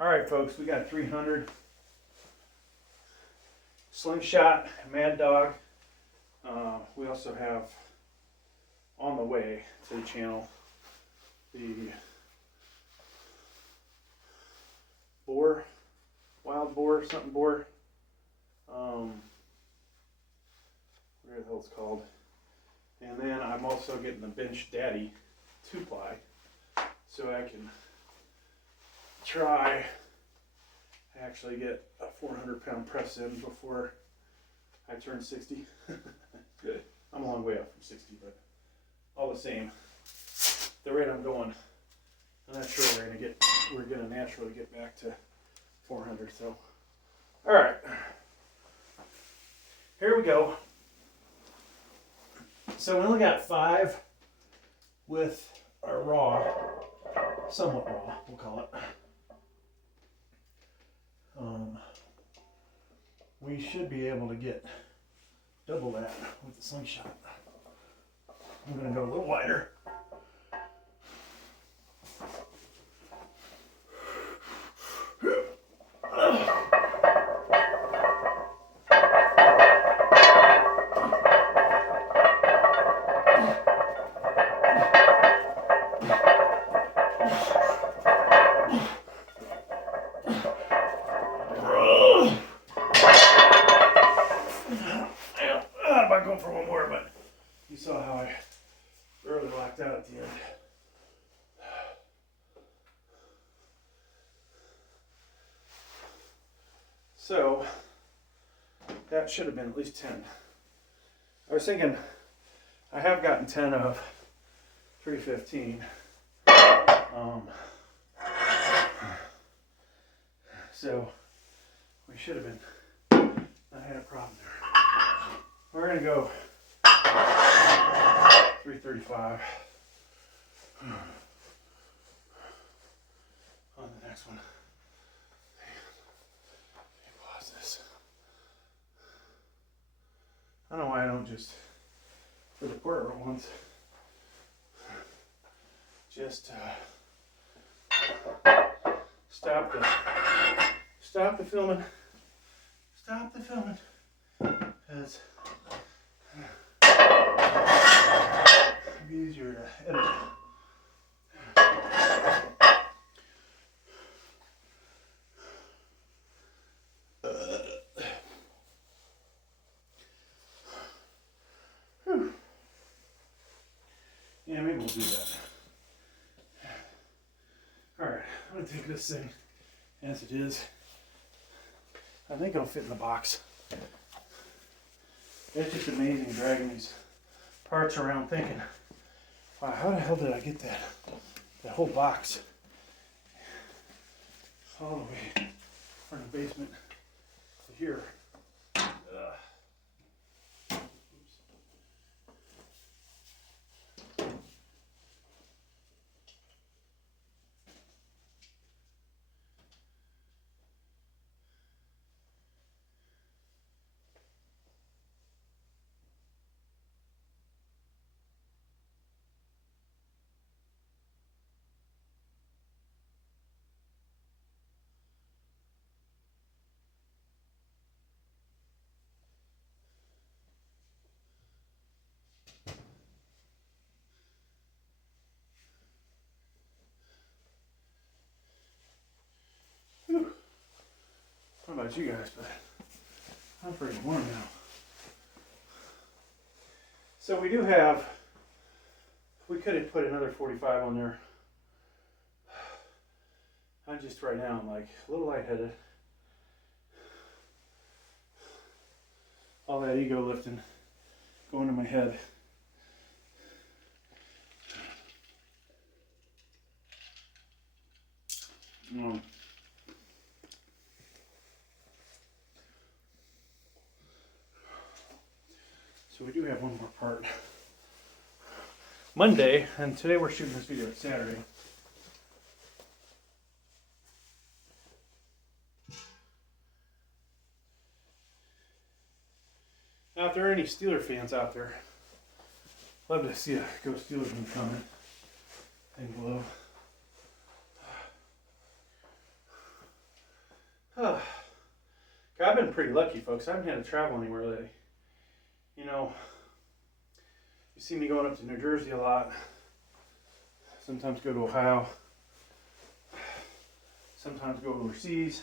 All right, folks, we got 300. Slingshot, Mad Dog. We also have on the way to the channel the boar, wild boar, something boar. Whatever the hell it's called. And then I'm also getting the Bench Daddy 2-ply, so I can try actually get a 400-pound press in before I turn 60. Good. I'm a long way up from 60, but all the same, the rate I'm going, I'm not sure we're gonna naturally get back to 400. So, all right, here we go. So we only got 5 with our raw, somewhat raw, we'll call it. We should be able to get double that with the slingshot. I'm going to go a little wider. I might go for one more, but you saw how I really locked out at the end. So that should have been at least 10. I was thinking I have gotten 10 of 315. So we should have been not had a problem there. We're gonna go 335 on the next one. Pause this. I don't know why I don't just, for the portrait ones, just stop the filming, because it'd be easier to edit. Yeah, maybe we'll do that. Alright, I'm gonna take this thing as it is. I think it'll fit in the box. It's just amazing dragging these parts around thinking, wow, how the hell did I get that whole box all the way from the basement to here? I don't know about you guys, but I'm pretty warm now. So we could have put another 45 on there. I'm just right now, I'm like a little lightheaded. All that ego lifting going to my head. So we do have one more part. Monday, and today we're shooting this video. It's Saturday. Now, if there are any Steeler fans out there, love to see a Go Steelers in the comment thing below. I've been pretty lucky, folks. I haven't had to travel anywhere lately. You know, you see me going up to New Jersey a lot. Sometimes go to Ohio. Sometimes go overseas.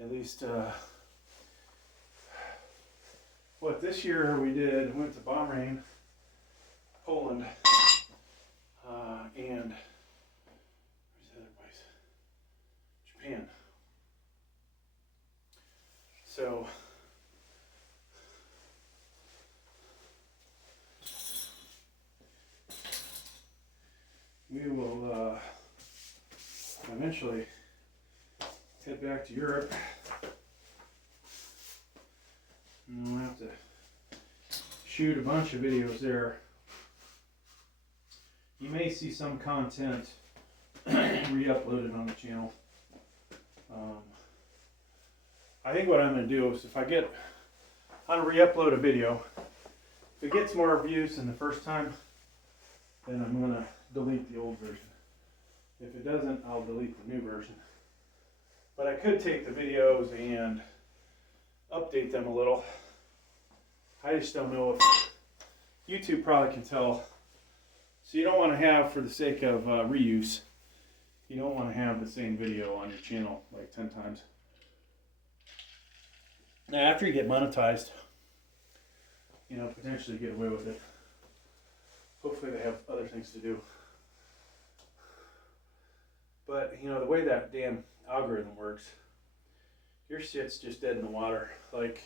At least, this year we went to Bahrain, Poland, and where's the other place? Japan. So we will eventually head back to Europe. And we'll have to shoot a bunch of videos there. You may see some content re-uploaded on the channel. I think what I'm going to do is if I re-upload a video, if it gets more views than the first time, then I'm going to delete the old version. If it doesn't, I'll delete the new version. But I could take the videos and update them a little. I just don't know if YouTube probably can tell. So you don't want to have, for the sake of reuse, you don't want to have the same video on your channel like 10 times. Now after you get monetized, you know, potentially get away with it. Hopefully they have other things to do. But, you know, the way that damn algorithm works, your shit's just dead in the water. Like,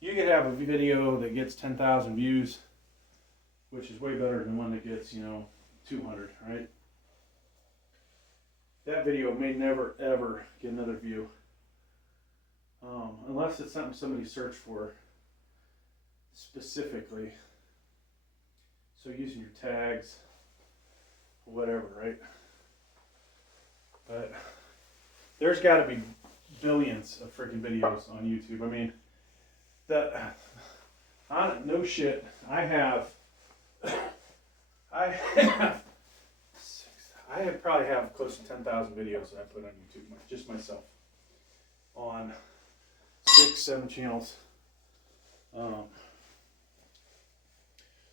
you could have a video that gets 10,000 views, which is way better than one that gets, 200, right? That video may never ever get another view, unless it's something somebody searched for specifically. So using your tags, whatever, right? But there's got to be billions of freaking videos on YouTube. I mean, no shit. I probably have close to 10,000 videos that I put on YouTube, just myself, on 6-7 channels.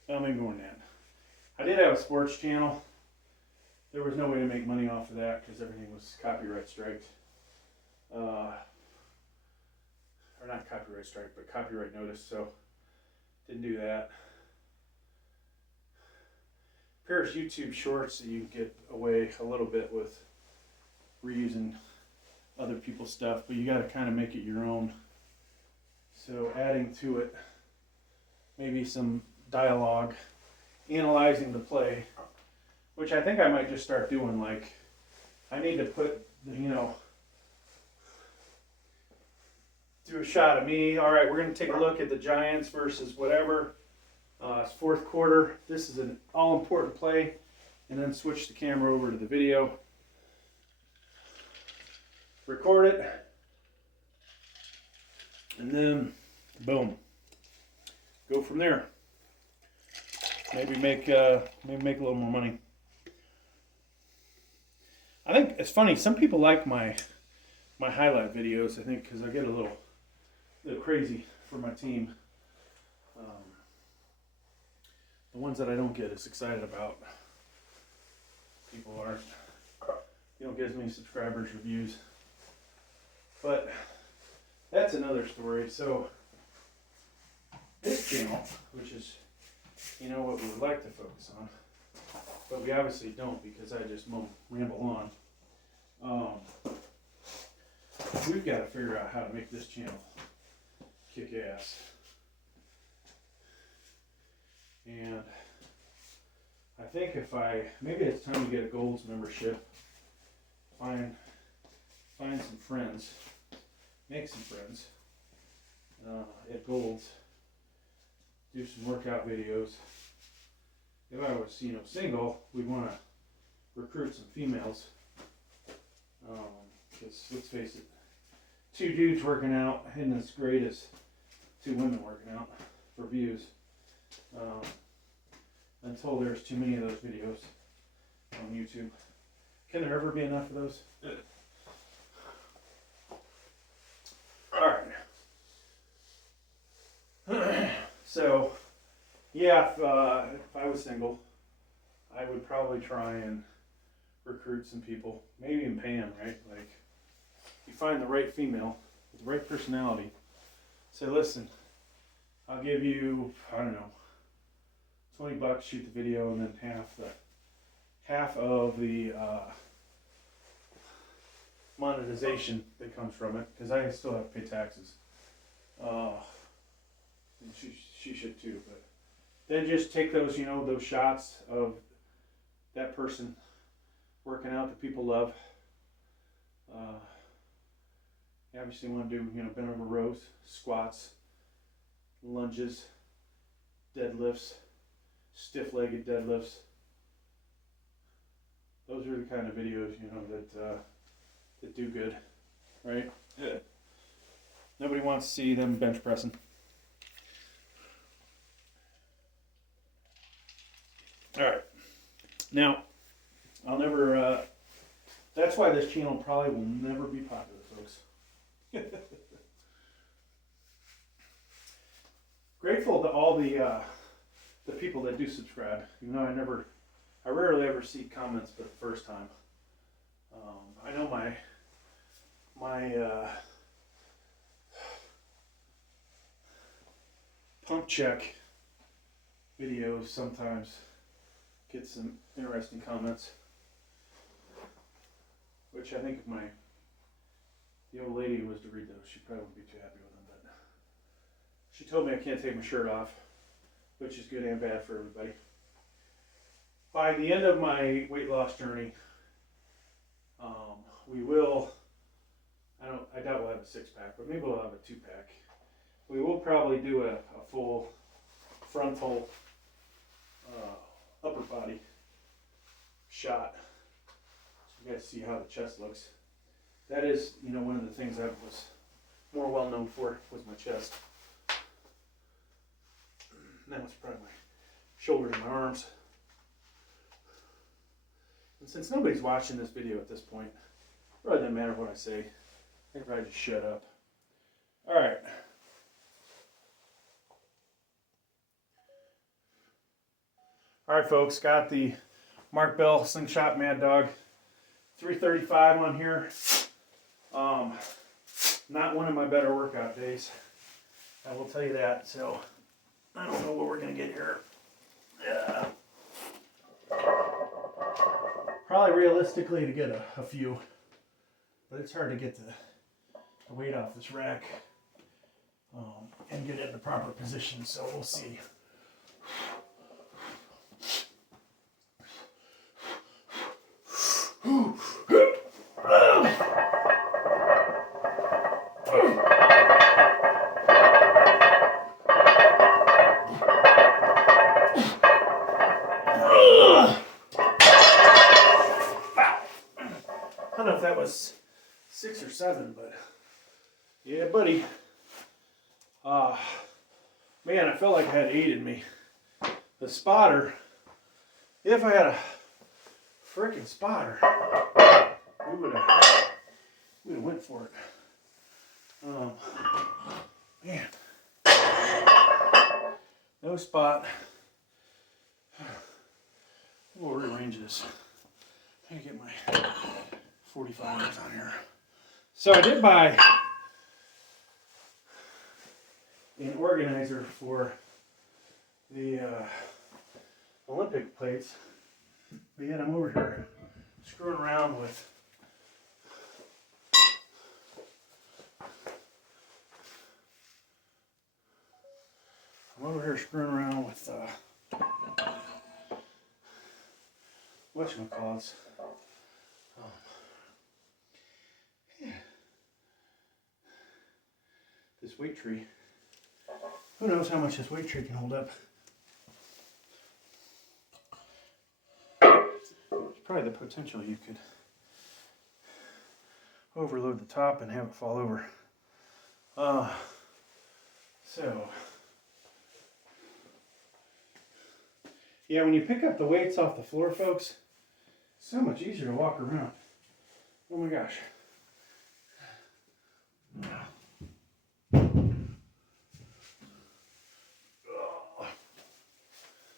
Maybe more than that. I did have a sports channel. There was no way to make money off of that because everything was copyright striked. Or not copyright strike, but copyright notice, so didn't do that. There's YouTube shorts that you can get away a little bit with reusing other people's stuff, but you got to kind of make it your own. So adding to it maybe some dialogue, analyzing the play, which I think I might just start doing. Like, I need to put, do a shot of me. All right, we're going to take a look at the Giants versus whatever. It's fourth quarter. This is an all-important play. And then switch the camera over to the video. Record it. And then, boom. Go from there. Maybe make a little more money. I think it's funny. Some people like my highlight videos. I think because I get a little crazy for my team. The ones that I don't get as excited about, people aren't. You don't get as many subscribers, reviews. But that's another story. So this channel, which is, what we would like to focus on, but we obviously don't because I just ramble on. We've got to figure out how to make this channel kick ass. And I think maybe it's time to get a Gold's membership, find some friends, make some friends at Gold's, do some workout videos. If I was, single, we'd want to recruit some females. Because let's face it, 2 dudes working out isn't as great as 2 women working out for views. Until there's too many of those videos on YouTube. Can there ever be enough of those? Alright. So, yeah, if I was single, I would probably try and recruit some people. Maybe even pay them, right? Like, you find the right female with the right personality. Say, listen, I'll give you, I don't know, $20, shoot the video, and then half of the monetization that comes from it, because I still have to pay taxes. And she should too, but then just take those, those shots of that person working out that people love. You obviously want to do, bent over rows, squats, lunges, deadlifts, stiff-legged deadlifts. Those are the kind of videos, that do good, right? Yeah. Nobody wants to see them bench pressing. All right. Now, I'll never. That's why this channel probably will never be popular, folks. Grateful to all the people that do subscribe. Even though I rarely ever see comments, but the first time. I know my pump check videos sometimes get some interesting comments, which I think if the old lady was to read those, she probably wouldn't be too happy with them, but She told me I can't take my shirt off, which is good and bad for everybody. By the end of my weight loss journey, we will, I doubt we'll have a 6-pack, but maybe we'll have a 2-pack. We will probably do a full frontal upper body shot, so you guys see how the chest looks. That is, one of the things I was more well known for was my chest. Now it's probably my shoulders and my arms. And since nobody's watching this video at this point, it really doesn't matter what I say. I can probably just shut up. Alright. Alright folks, got the Mark Bell Slingshot Mad Dog 335 on here. Not one of my better workout days, I will tell you that. So I don't know what we're gonna get here. Yeah. Probably realistically to get a few, but it's hard to get the weight off this rack and get it in the proper position. So we'll see. I don't know if that was 6 or 7, but yeah, buddy. Man, I felt like I had 8 in me. The spotter, if I had a freaking spotter, we would have went for it. Man, no spot. We'll rearrange this. I gotta get my 45s on here. So I did buy an organizer for the Olympic plates, but yet I'm over here screwing around with whatchamacallits. Yeah. This weight tree. Who knows how much this weight tree can hold up? There's probably the potential you could overload the top and have it fall over. So yeah, when you pick up the weights off the floor, folks, it's so much easier to walk around. Oh my gosh.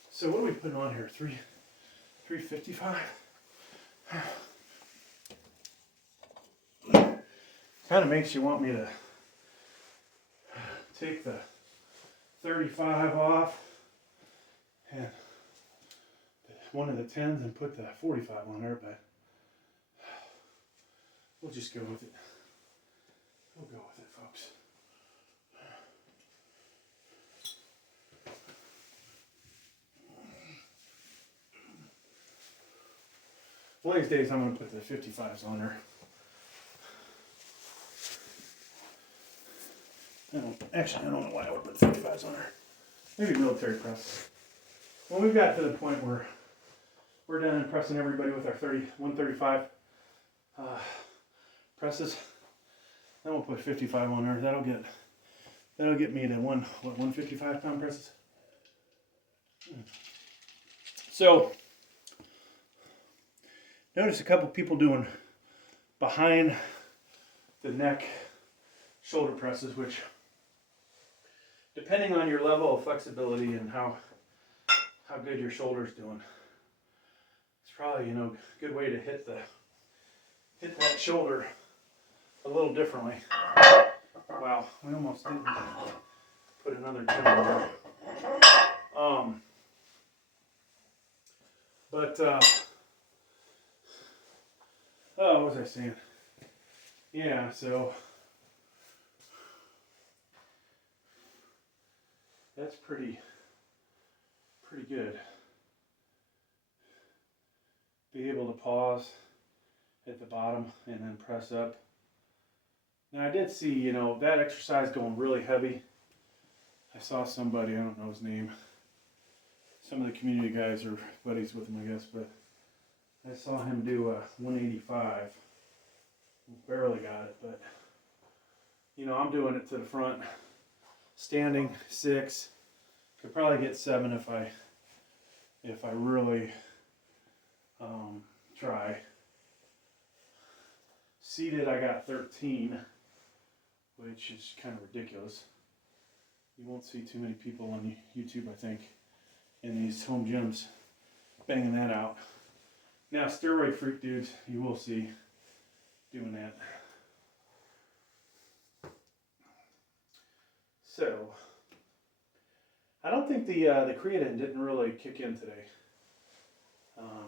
So what are we putting on here? 355? Kind of makes you want me to take the 35 off and one of the 10s and put the 45 on there, but we'll just go with it. We'll go with it, folks. One of these days I'm going to put the 55s on there. I don't know why I would put 55s on there. Maybe military press. When we've got to the point where we're done pressing everybody with our 135 presses, then we'll put 55 on there. That'll get me to 155 pound presses. So notice a couple people doing behind the neck shoulder presses, which depending on your level of flexibility and how good your shoulder's doing, it's probably a good way to hit that shoulder a little differently. Wow, we almost didn't put another 10 on there. What was I saying? Yeah, so That's pretty good. Be able to pause at the bottom and then press up. Now I did see, you know, that exercise going really heavy. I saw somebody, I don't know his name. Some of the community guys are buddies with him, I guess, but I saw him do a 185. Barely got it, but you know, I'm doing it to the front. Standing 6. Could probably get 7 if I really try. Seated, I got 13, which is kind of ridiculous. You won't see too many people on YouTube, I think, in these home gyms banging that out. Now, steroid freak dudes, you will see doing that. So, I don't think the creatine didn't really kick in today.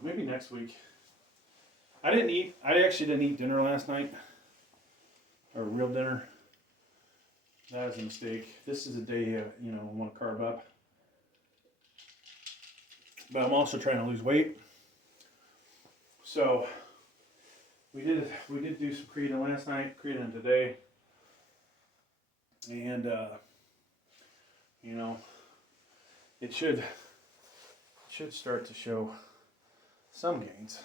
Maybe next week. I actually didn't eat dinner last night, or real dinner. That was a mistake. This is a day, you know, I want to carb up. But I'm also trying to lose weight. So, we did do some creatine last night, creatine today. And, you know, it should start to show some gains.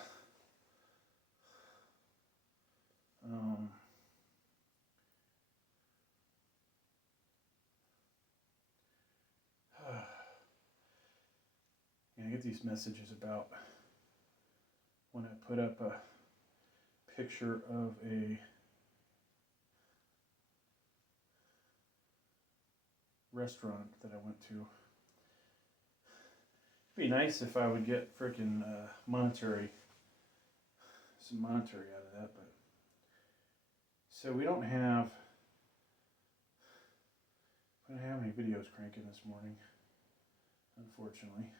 I get these messages about when I put up a picture of a restaurant that I went to. It'd be nice if I would get freaking some monetary out of that, but so we don't have any videos cranking this morning, unfortunately.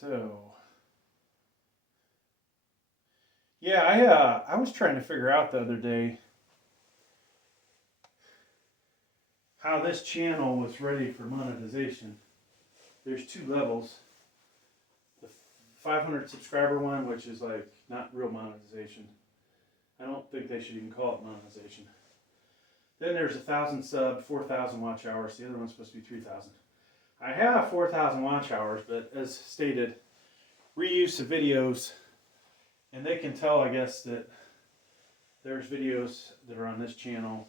So, yeah, I was trying to figure out the other day how this channel was ready for monetization. There's 2 levels. The 500 subscriber one, which is like not real monetization. I don't think they should even call it monetization. Then there's 1,000 sub, 4,000 watch hours. The other one's supposed to be 3,000. I have 4,000 watch hours, but as stated, reuse of videos, and they can tell, I guess, that there's videos that are on this channel,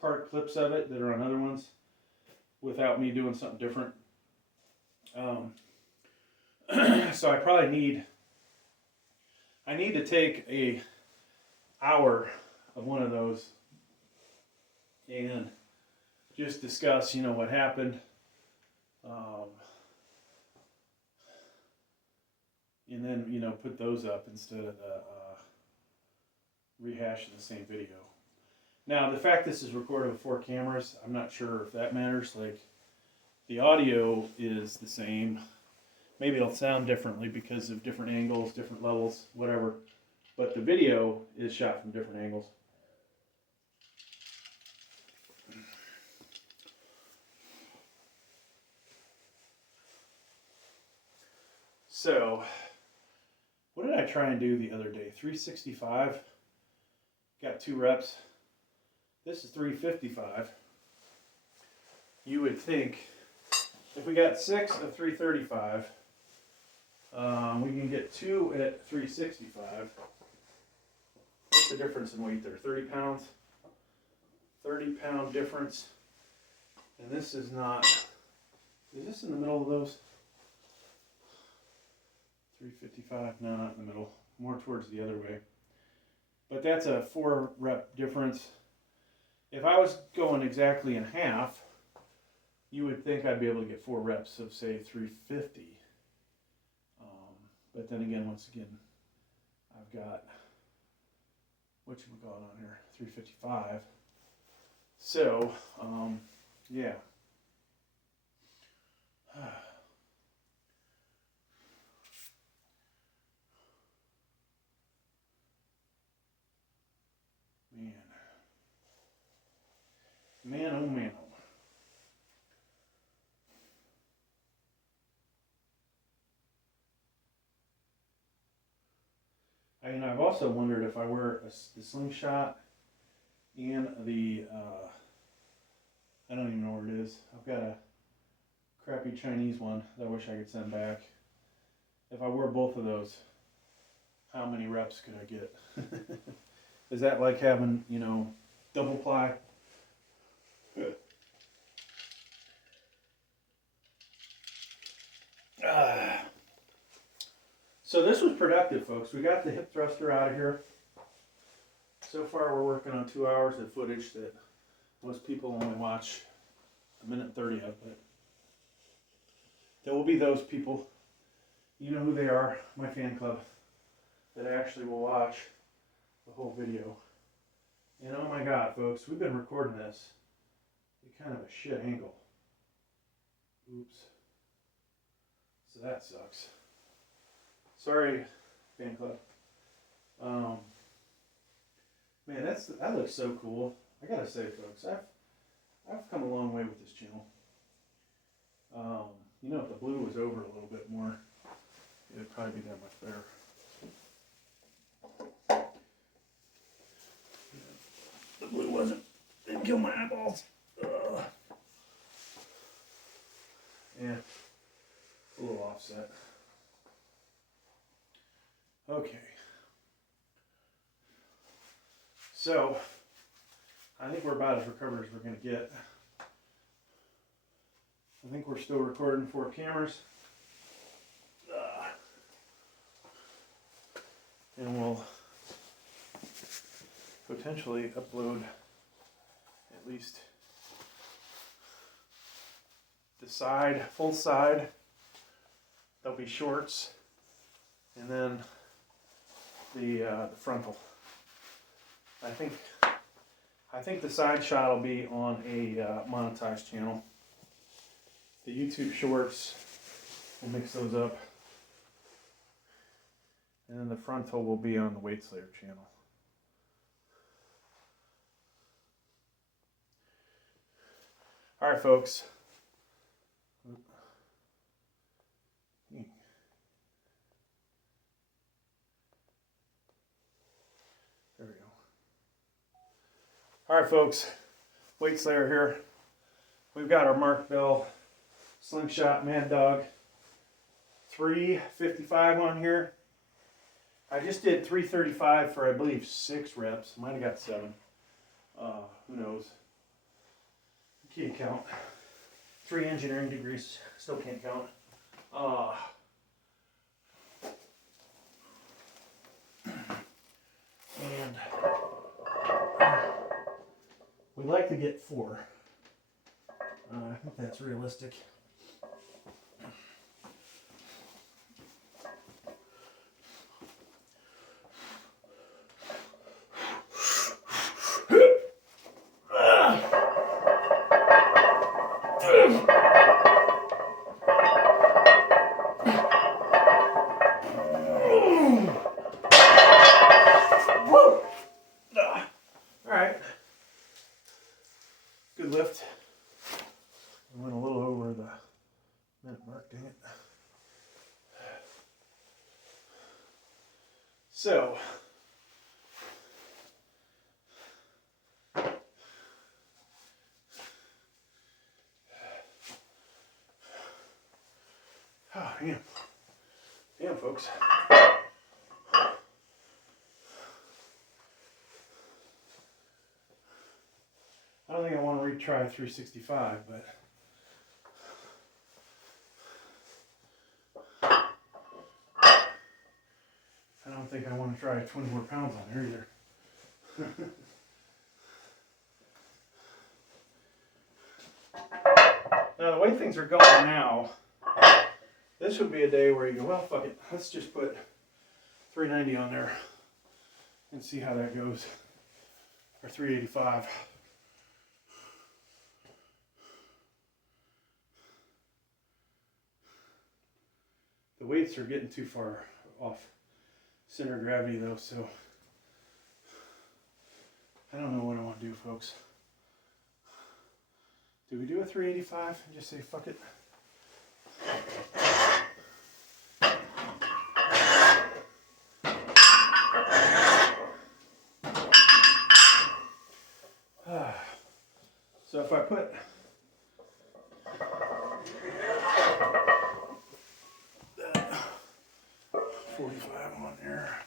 part clips of it that are on other ones, without me doing something different. So I probably need to take a hour of one of those and just discuss, you know, what happened. And then, you know, put those up instead of rehashing the same video. Now, the fact this is recorded with 4 cameras, I'm not sure if that matters. Like, the audio is the same. Maybe it'll sound differently because of different angles, different levels, whatever. But the video is shot from different angles. So, what did I try and do the other day? 365. Got 2 reps. This is 355. You would think if we got 6 of 335, we can get 2 at 365. What's the difference in weight there? 30 pounds? 30-pound difference. And this is not, is this in the middle of those? 355, no, not in the middle, more towards the other way. But that's a 4 rep difference. If I was going exactly in half, you would think I'd be able to get 4 reps of, say, 350. But then again, once again, I've got, whatchamacallit on here, 355. So, yeah. Man, oh man, oh. I've also wondered if I wear the slingshot and the, I don't even know where it is. I've got a crappy Chinese one that I wish I could send back. If I wore both of those, how many reps could I get? Is that like having, double ply? So this was productive, folks. We got the hip thruster out of here. So far we're working on 2 hours of footage that most people only watch 1:30 of, but there will be those people, you know who they are, my fan club, that actually will watch the whole video. And oh my god, folks, we've been recording this at kind of a shit angle. Oops. So that sucks. Sorry, fan club. Man, that looks so cool. I gotta say, folks, I've come a long way with this channel. If the blue was over a little bit more, it'd probably be that much better. The blue didn't kill my eyeballs. Ugh. Yeah, a little offset. Okay. So, I think we're about as recovered as we're going to get. I think we're still recording 4 cameras. And we'll potentially upload at least the side, full side. There'll be shorts. And then the frontal. I think the side shot will be on a monetized channel. The YouTube shorts, we'll mix those up. And then the frontal will be on the Weight Slayer channel. Alright, folks. There we go. Alright, folks. Weight Slayer here. We've got our Mark Bell Slingshot Mad Dog 355 on here. I just did 335 for, I believe, 6 reps. Might have got 7. Who knows? Can't count. 3 engineering degrees. Still can't count. And we like to get 4. I think that's realistic. Alright. Good lift. I went a little over the minute mark, dang it. So, oh, damn, folks. I don't think I want to retry 365, but want to try 20 more pounds on there either. Now the way things are going now, this would be a day where you go, well, fuck it, let's just put 390 on there and see how that goes, or 385. The weights are getting too far off center of gravity though, so I don't know what I want to do, folks. Do we do a 385 and just say fuck it? So if I put that 45 on there,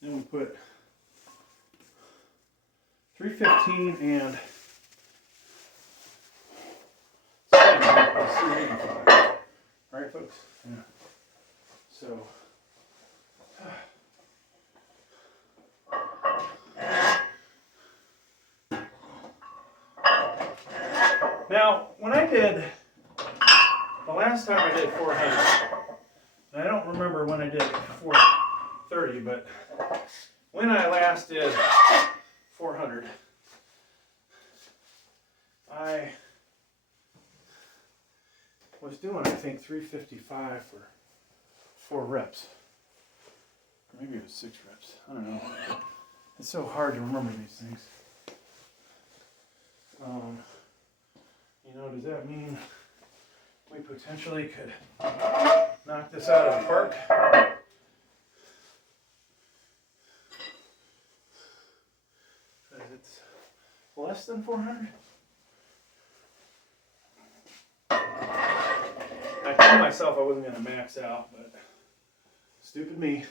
then we put 315 and 7. That's 385. Right, folks? Yeah. So. Now, when I did, the last time I did 400, and I don't remember when I did 430, but when I last did 400, I was doing, I think, 355 for 4 reps. Or maybe it was 6 reps. I don't know. It's so hard to remember these things. You know, does that mean we potentially could knock this out of the park? Because it's less than 400? I told myself I wasn't going to max out, but stupid me.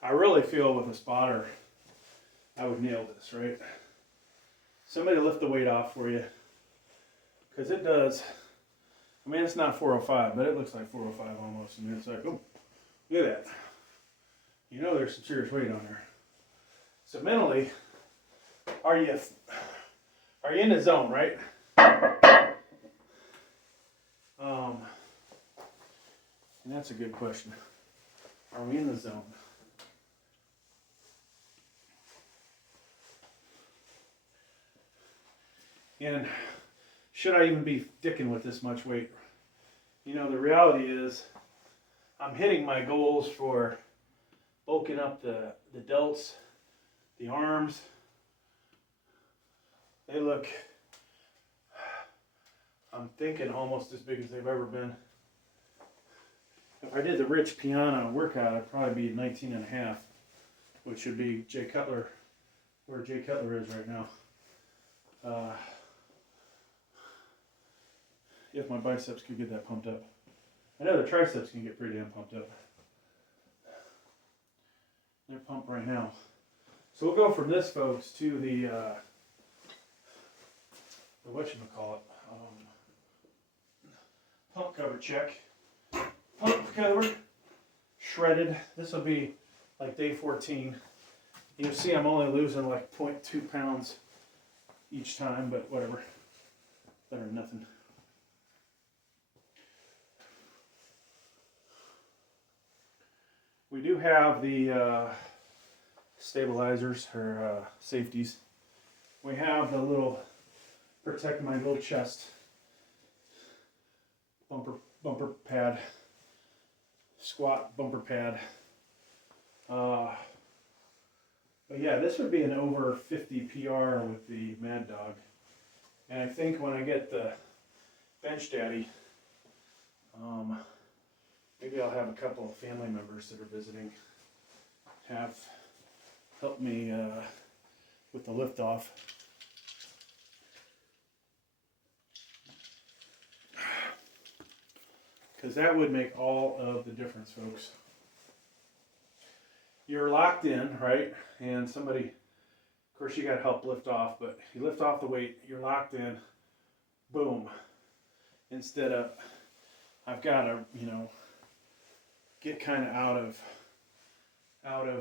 I really feel with a spotter, I would nail this, right? Somebody lift the weight off for you. Because it does, I mean, it's not 405, but it looks like 405 almost. And it's like, oh, look at that. You know there's some serious weight on there. So mentally, are you in the zone, right? And that's a good question. Are we in the zone? And should I even be dicking with this much weight? You know, the reality is I'm hitting my goals for bulking up the delts, the arms. They look, I'm thinking, almost as big as they've ever been. If I did the Rich Piana workout, I'd probably be 19 and a half, which would be Jay Cutler, where Jay Cutler is right now. If my biceps could get that pumped up. I know the triceps can get pretty damn pumped up. They're pumped right now. So we'll go from this, folks, to the whatchamacallit, pump cover check. Pump cover, shredded. This will be like day 14. You'll see I'm only losing like 0.2 pounds each time, but whatever. Better than nothing. We do have the stabilizers, or safeties. We have the little, protect my little chest bumper pad, squat bumper pad. But yeah, this would be an over 50 PR with the Mad Dog. And I think when I get the Bench Daddy, maybe I'll have a couple of family members that are visiting have help me with the lift off. Because that would make all of the difference, folks. You're locked in, right? And somebody, of course, you got to help lift off, but you lift off the weight, you're locked in, boom. Instead of, I've got to, get kind of out of,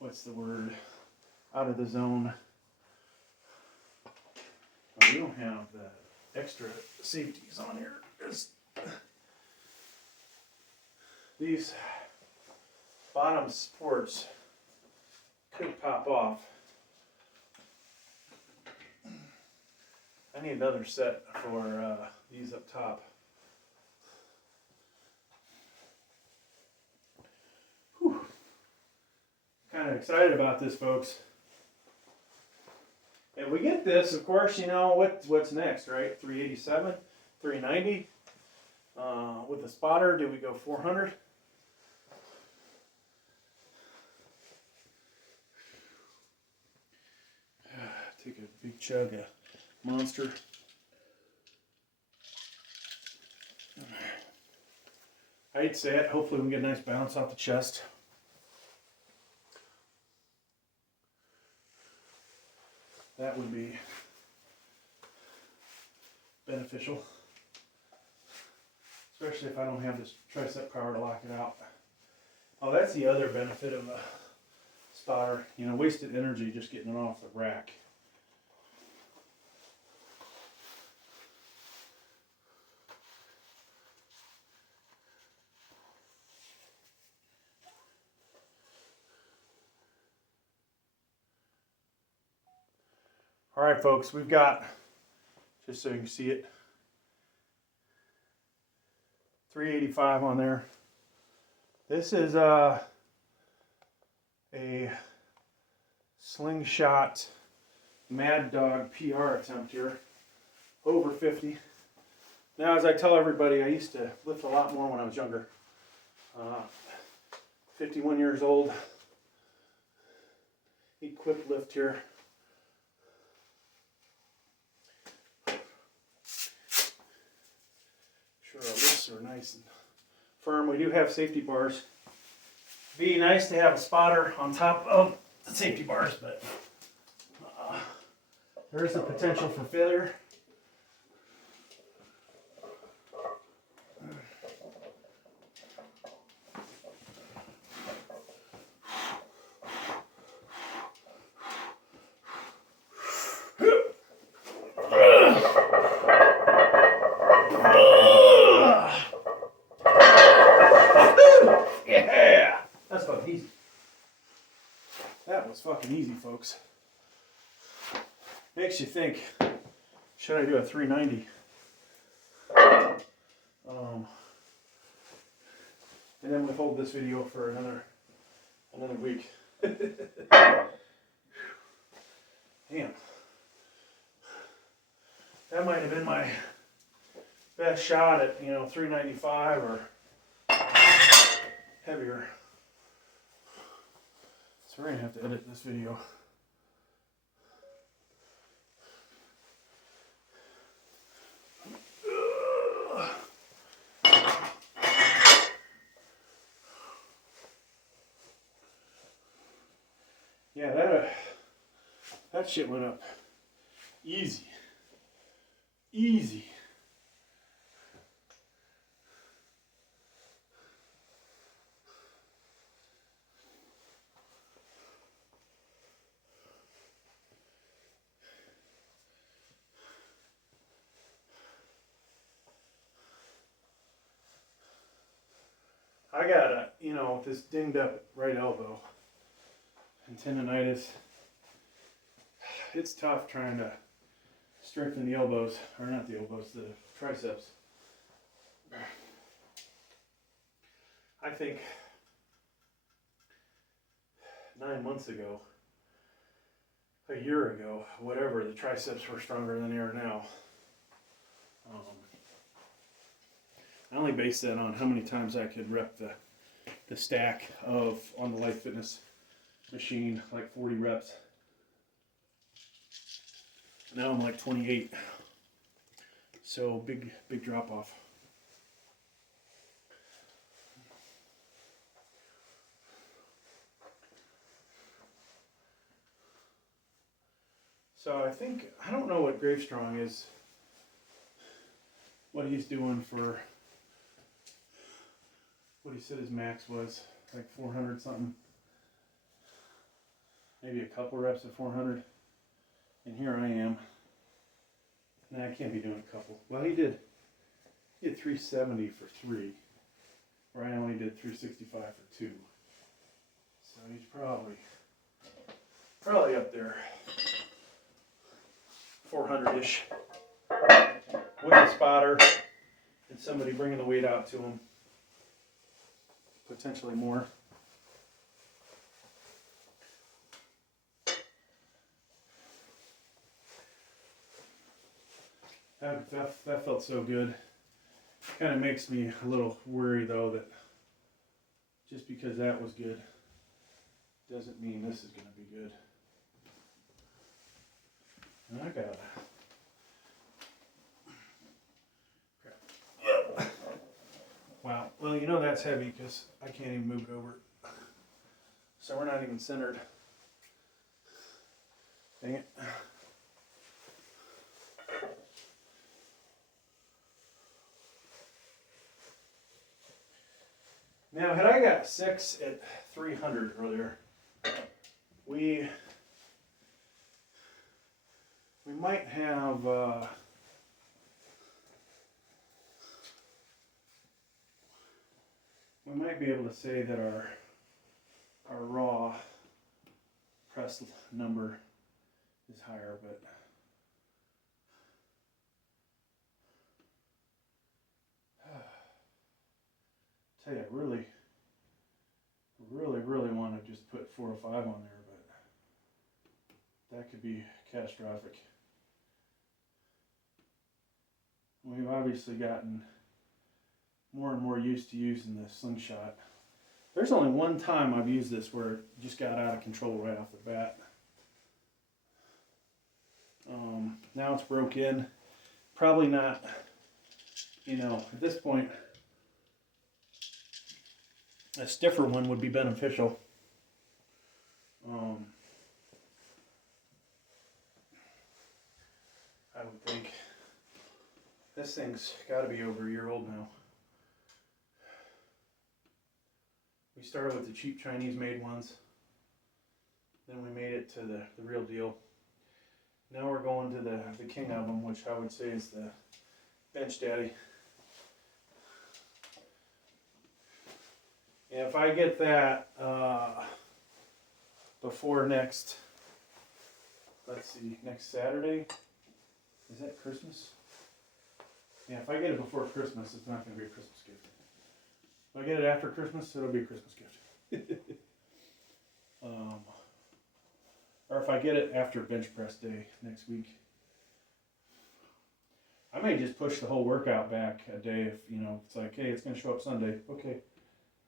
what's the word? Out of the zone. Oh, we don't have the extra safeties on here. These bottom supports could pop off. I need another set for these up top. Whew. Kind of excited about this, folks. If we get this, of course, what's next, right? 387, 390. With the spotter, do we go 400? Take a big chug of Monster. I hate to say it, hopefully we can get a nice bounce off the chest. That would be beneficial. Especially if I don't have this tricep power to lock it out. Oh, that's the other benefit of a spotter. Wasted energy just getting it off the rack. All right, folks, we've got, just so you can see it, 385 on there. This is a slingshot Mad Dog PR attempt here, over 50. Now, as I tell everybody, I used to lift a lot more when I was younger. 51 years old, equipped lift here. Sure, our lifts are nice and firm. We do have safety bars. Be nice to have a spotter on top of the safety bars, but there is the potential for failure. Yeah, that's fucking easy. That was fucking easy, folks. Makes you think, should I do a 390? And then withhold this video for another week. Damn. That might have been my best shot at, 395 or heavier. So we're gonna have to edit this video. Yeah, that shit went up easy. Easy. I got this dinged up right elbow and tendonitis. It's tough trying to strengthen the elbows, or not the elbows, the triceps. I think 9 months ago, a year ago, whatever, the triceps were stronger than they are now. I only based that on how many times I could rep the stack on the Life Fitness machine, like 40 reps. Now I'm like 28. So big drop off. So I don't know what Gravestrong is, what he's doing for, what he said his max was, like 400 something. Maybe a couple reps at 400. And here I am. Nah, I can't be doing a couple. Well, he did 370 for 3, where I only did 365 for 2. So he's probably up there, 400-ish, with a spotter and somebody bringing the weight out to him. Potentially more. That felt so good. Kind of makes me a little worried though that just because that was good doesn't mean this is going to be good. And I got crap. Wow. Well, you know that's heavy because I can't even move it over. So we're not even centered. Dang it. Now, had I got 6 at 300 earlier, we might have we might be able to say that our raw press number is higher, but tell you, I really want to just put 405 on there, but that could be catastrophic. We've obviously gotten more and more used to using the slingshot. There's only one time I've used this where it just got out of control right off the bat. Now it's broke in. Probably not, at this point, a stiffer one would be beneficial. I would think. This thing's got to be over a year old now. We started with the cheap Chinese made ones. Then we made it to the real deal. Now we're going to the king of them, which I would say is the Bench Daddy. And if I get that before next Saturday, is that Christmas? Yeah, if I get it before Christmas, it's not going to be a Christmas gift. If I get it after Christmas, it'll be a Christmas gift. Or if I get it after bench press day next week. I may just push the whole workout back a day if, it's like, hey, it's going to show up Sunday. Okay.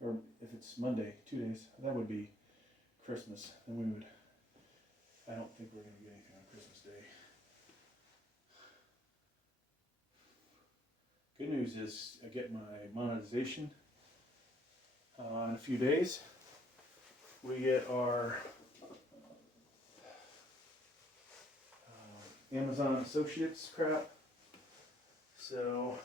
Or if it's Monday, 2 days, that would be Christmas. Then I don't think we're going to get anything on Christmas Day. Good news is I get my monetization in a few days. We get our Amazon Associates crap. So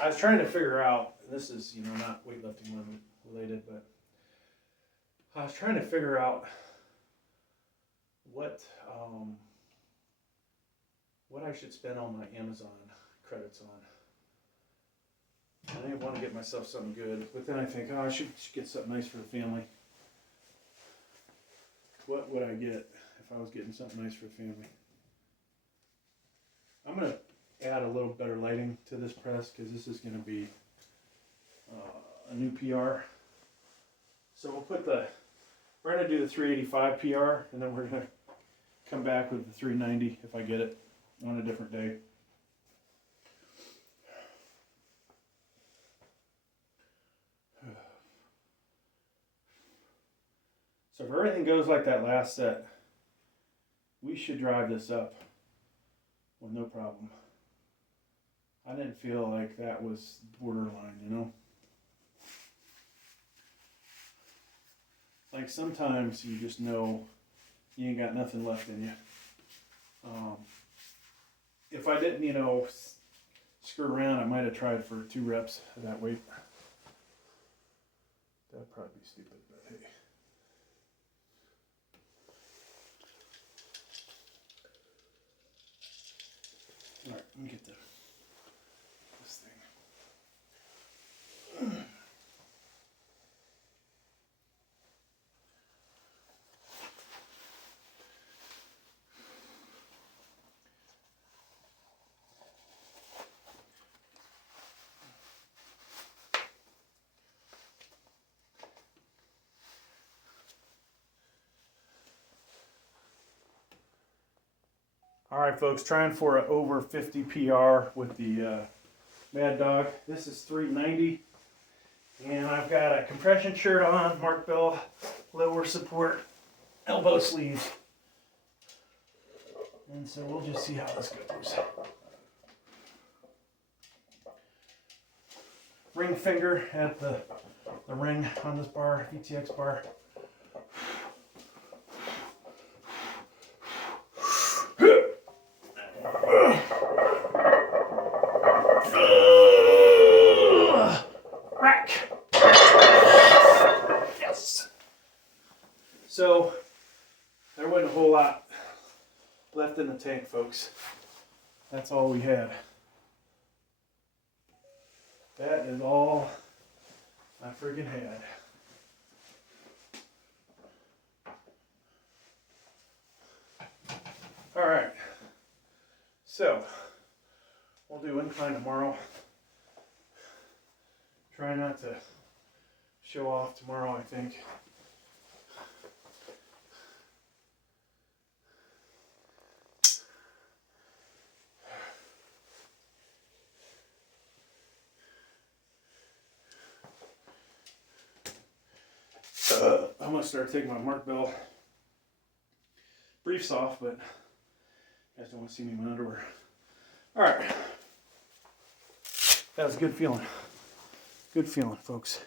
I was trying to figure out, this is, not weightlifting related, but I was trying to figure out what I should spend all my Amazon credits on. I didn't want to get myself something good, but then I think, I should get something nice for the family. What would I get if I was getting something nice for the family? I'm going to add a little better lighting to this press because this is going to be a new PR. So we're going to do the 385 PR, and then we're going to come back with the 390 if I get it on a different day. So if everything goes like that last set, we should drive this up with no problem. I didn't feel like that was borderline, you know? Like sometimes you just know you ain't got nothing left in you. If I didn't, you know, screw around, I might have tried for 2 reps of that weight. That'd probably be stupid, but hey. Alright, let me get this thing. Alright folks, trying for an over 50 PR with the Mad Dog. This is 390. And I've got a compression shirt on, Mark Bell, lower support, elbow sleeves. And so we'll just see how this goes. Ring finger at the ring on this bar, VTX bar. Rack. Yes. So there wasn't a whole lot left in the tank, folks. That's all we had. That is all I freaking had. All right. So we'll do incline tomorrow. Try not to show off tomorrow, I think. I'm gonna start taking my Mark Bell briefs off, but you guys don't want to see me in my underwear. All right, that was a good feeling. Good feeling, folks.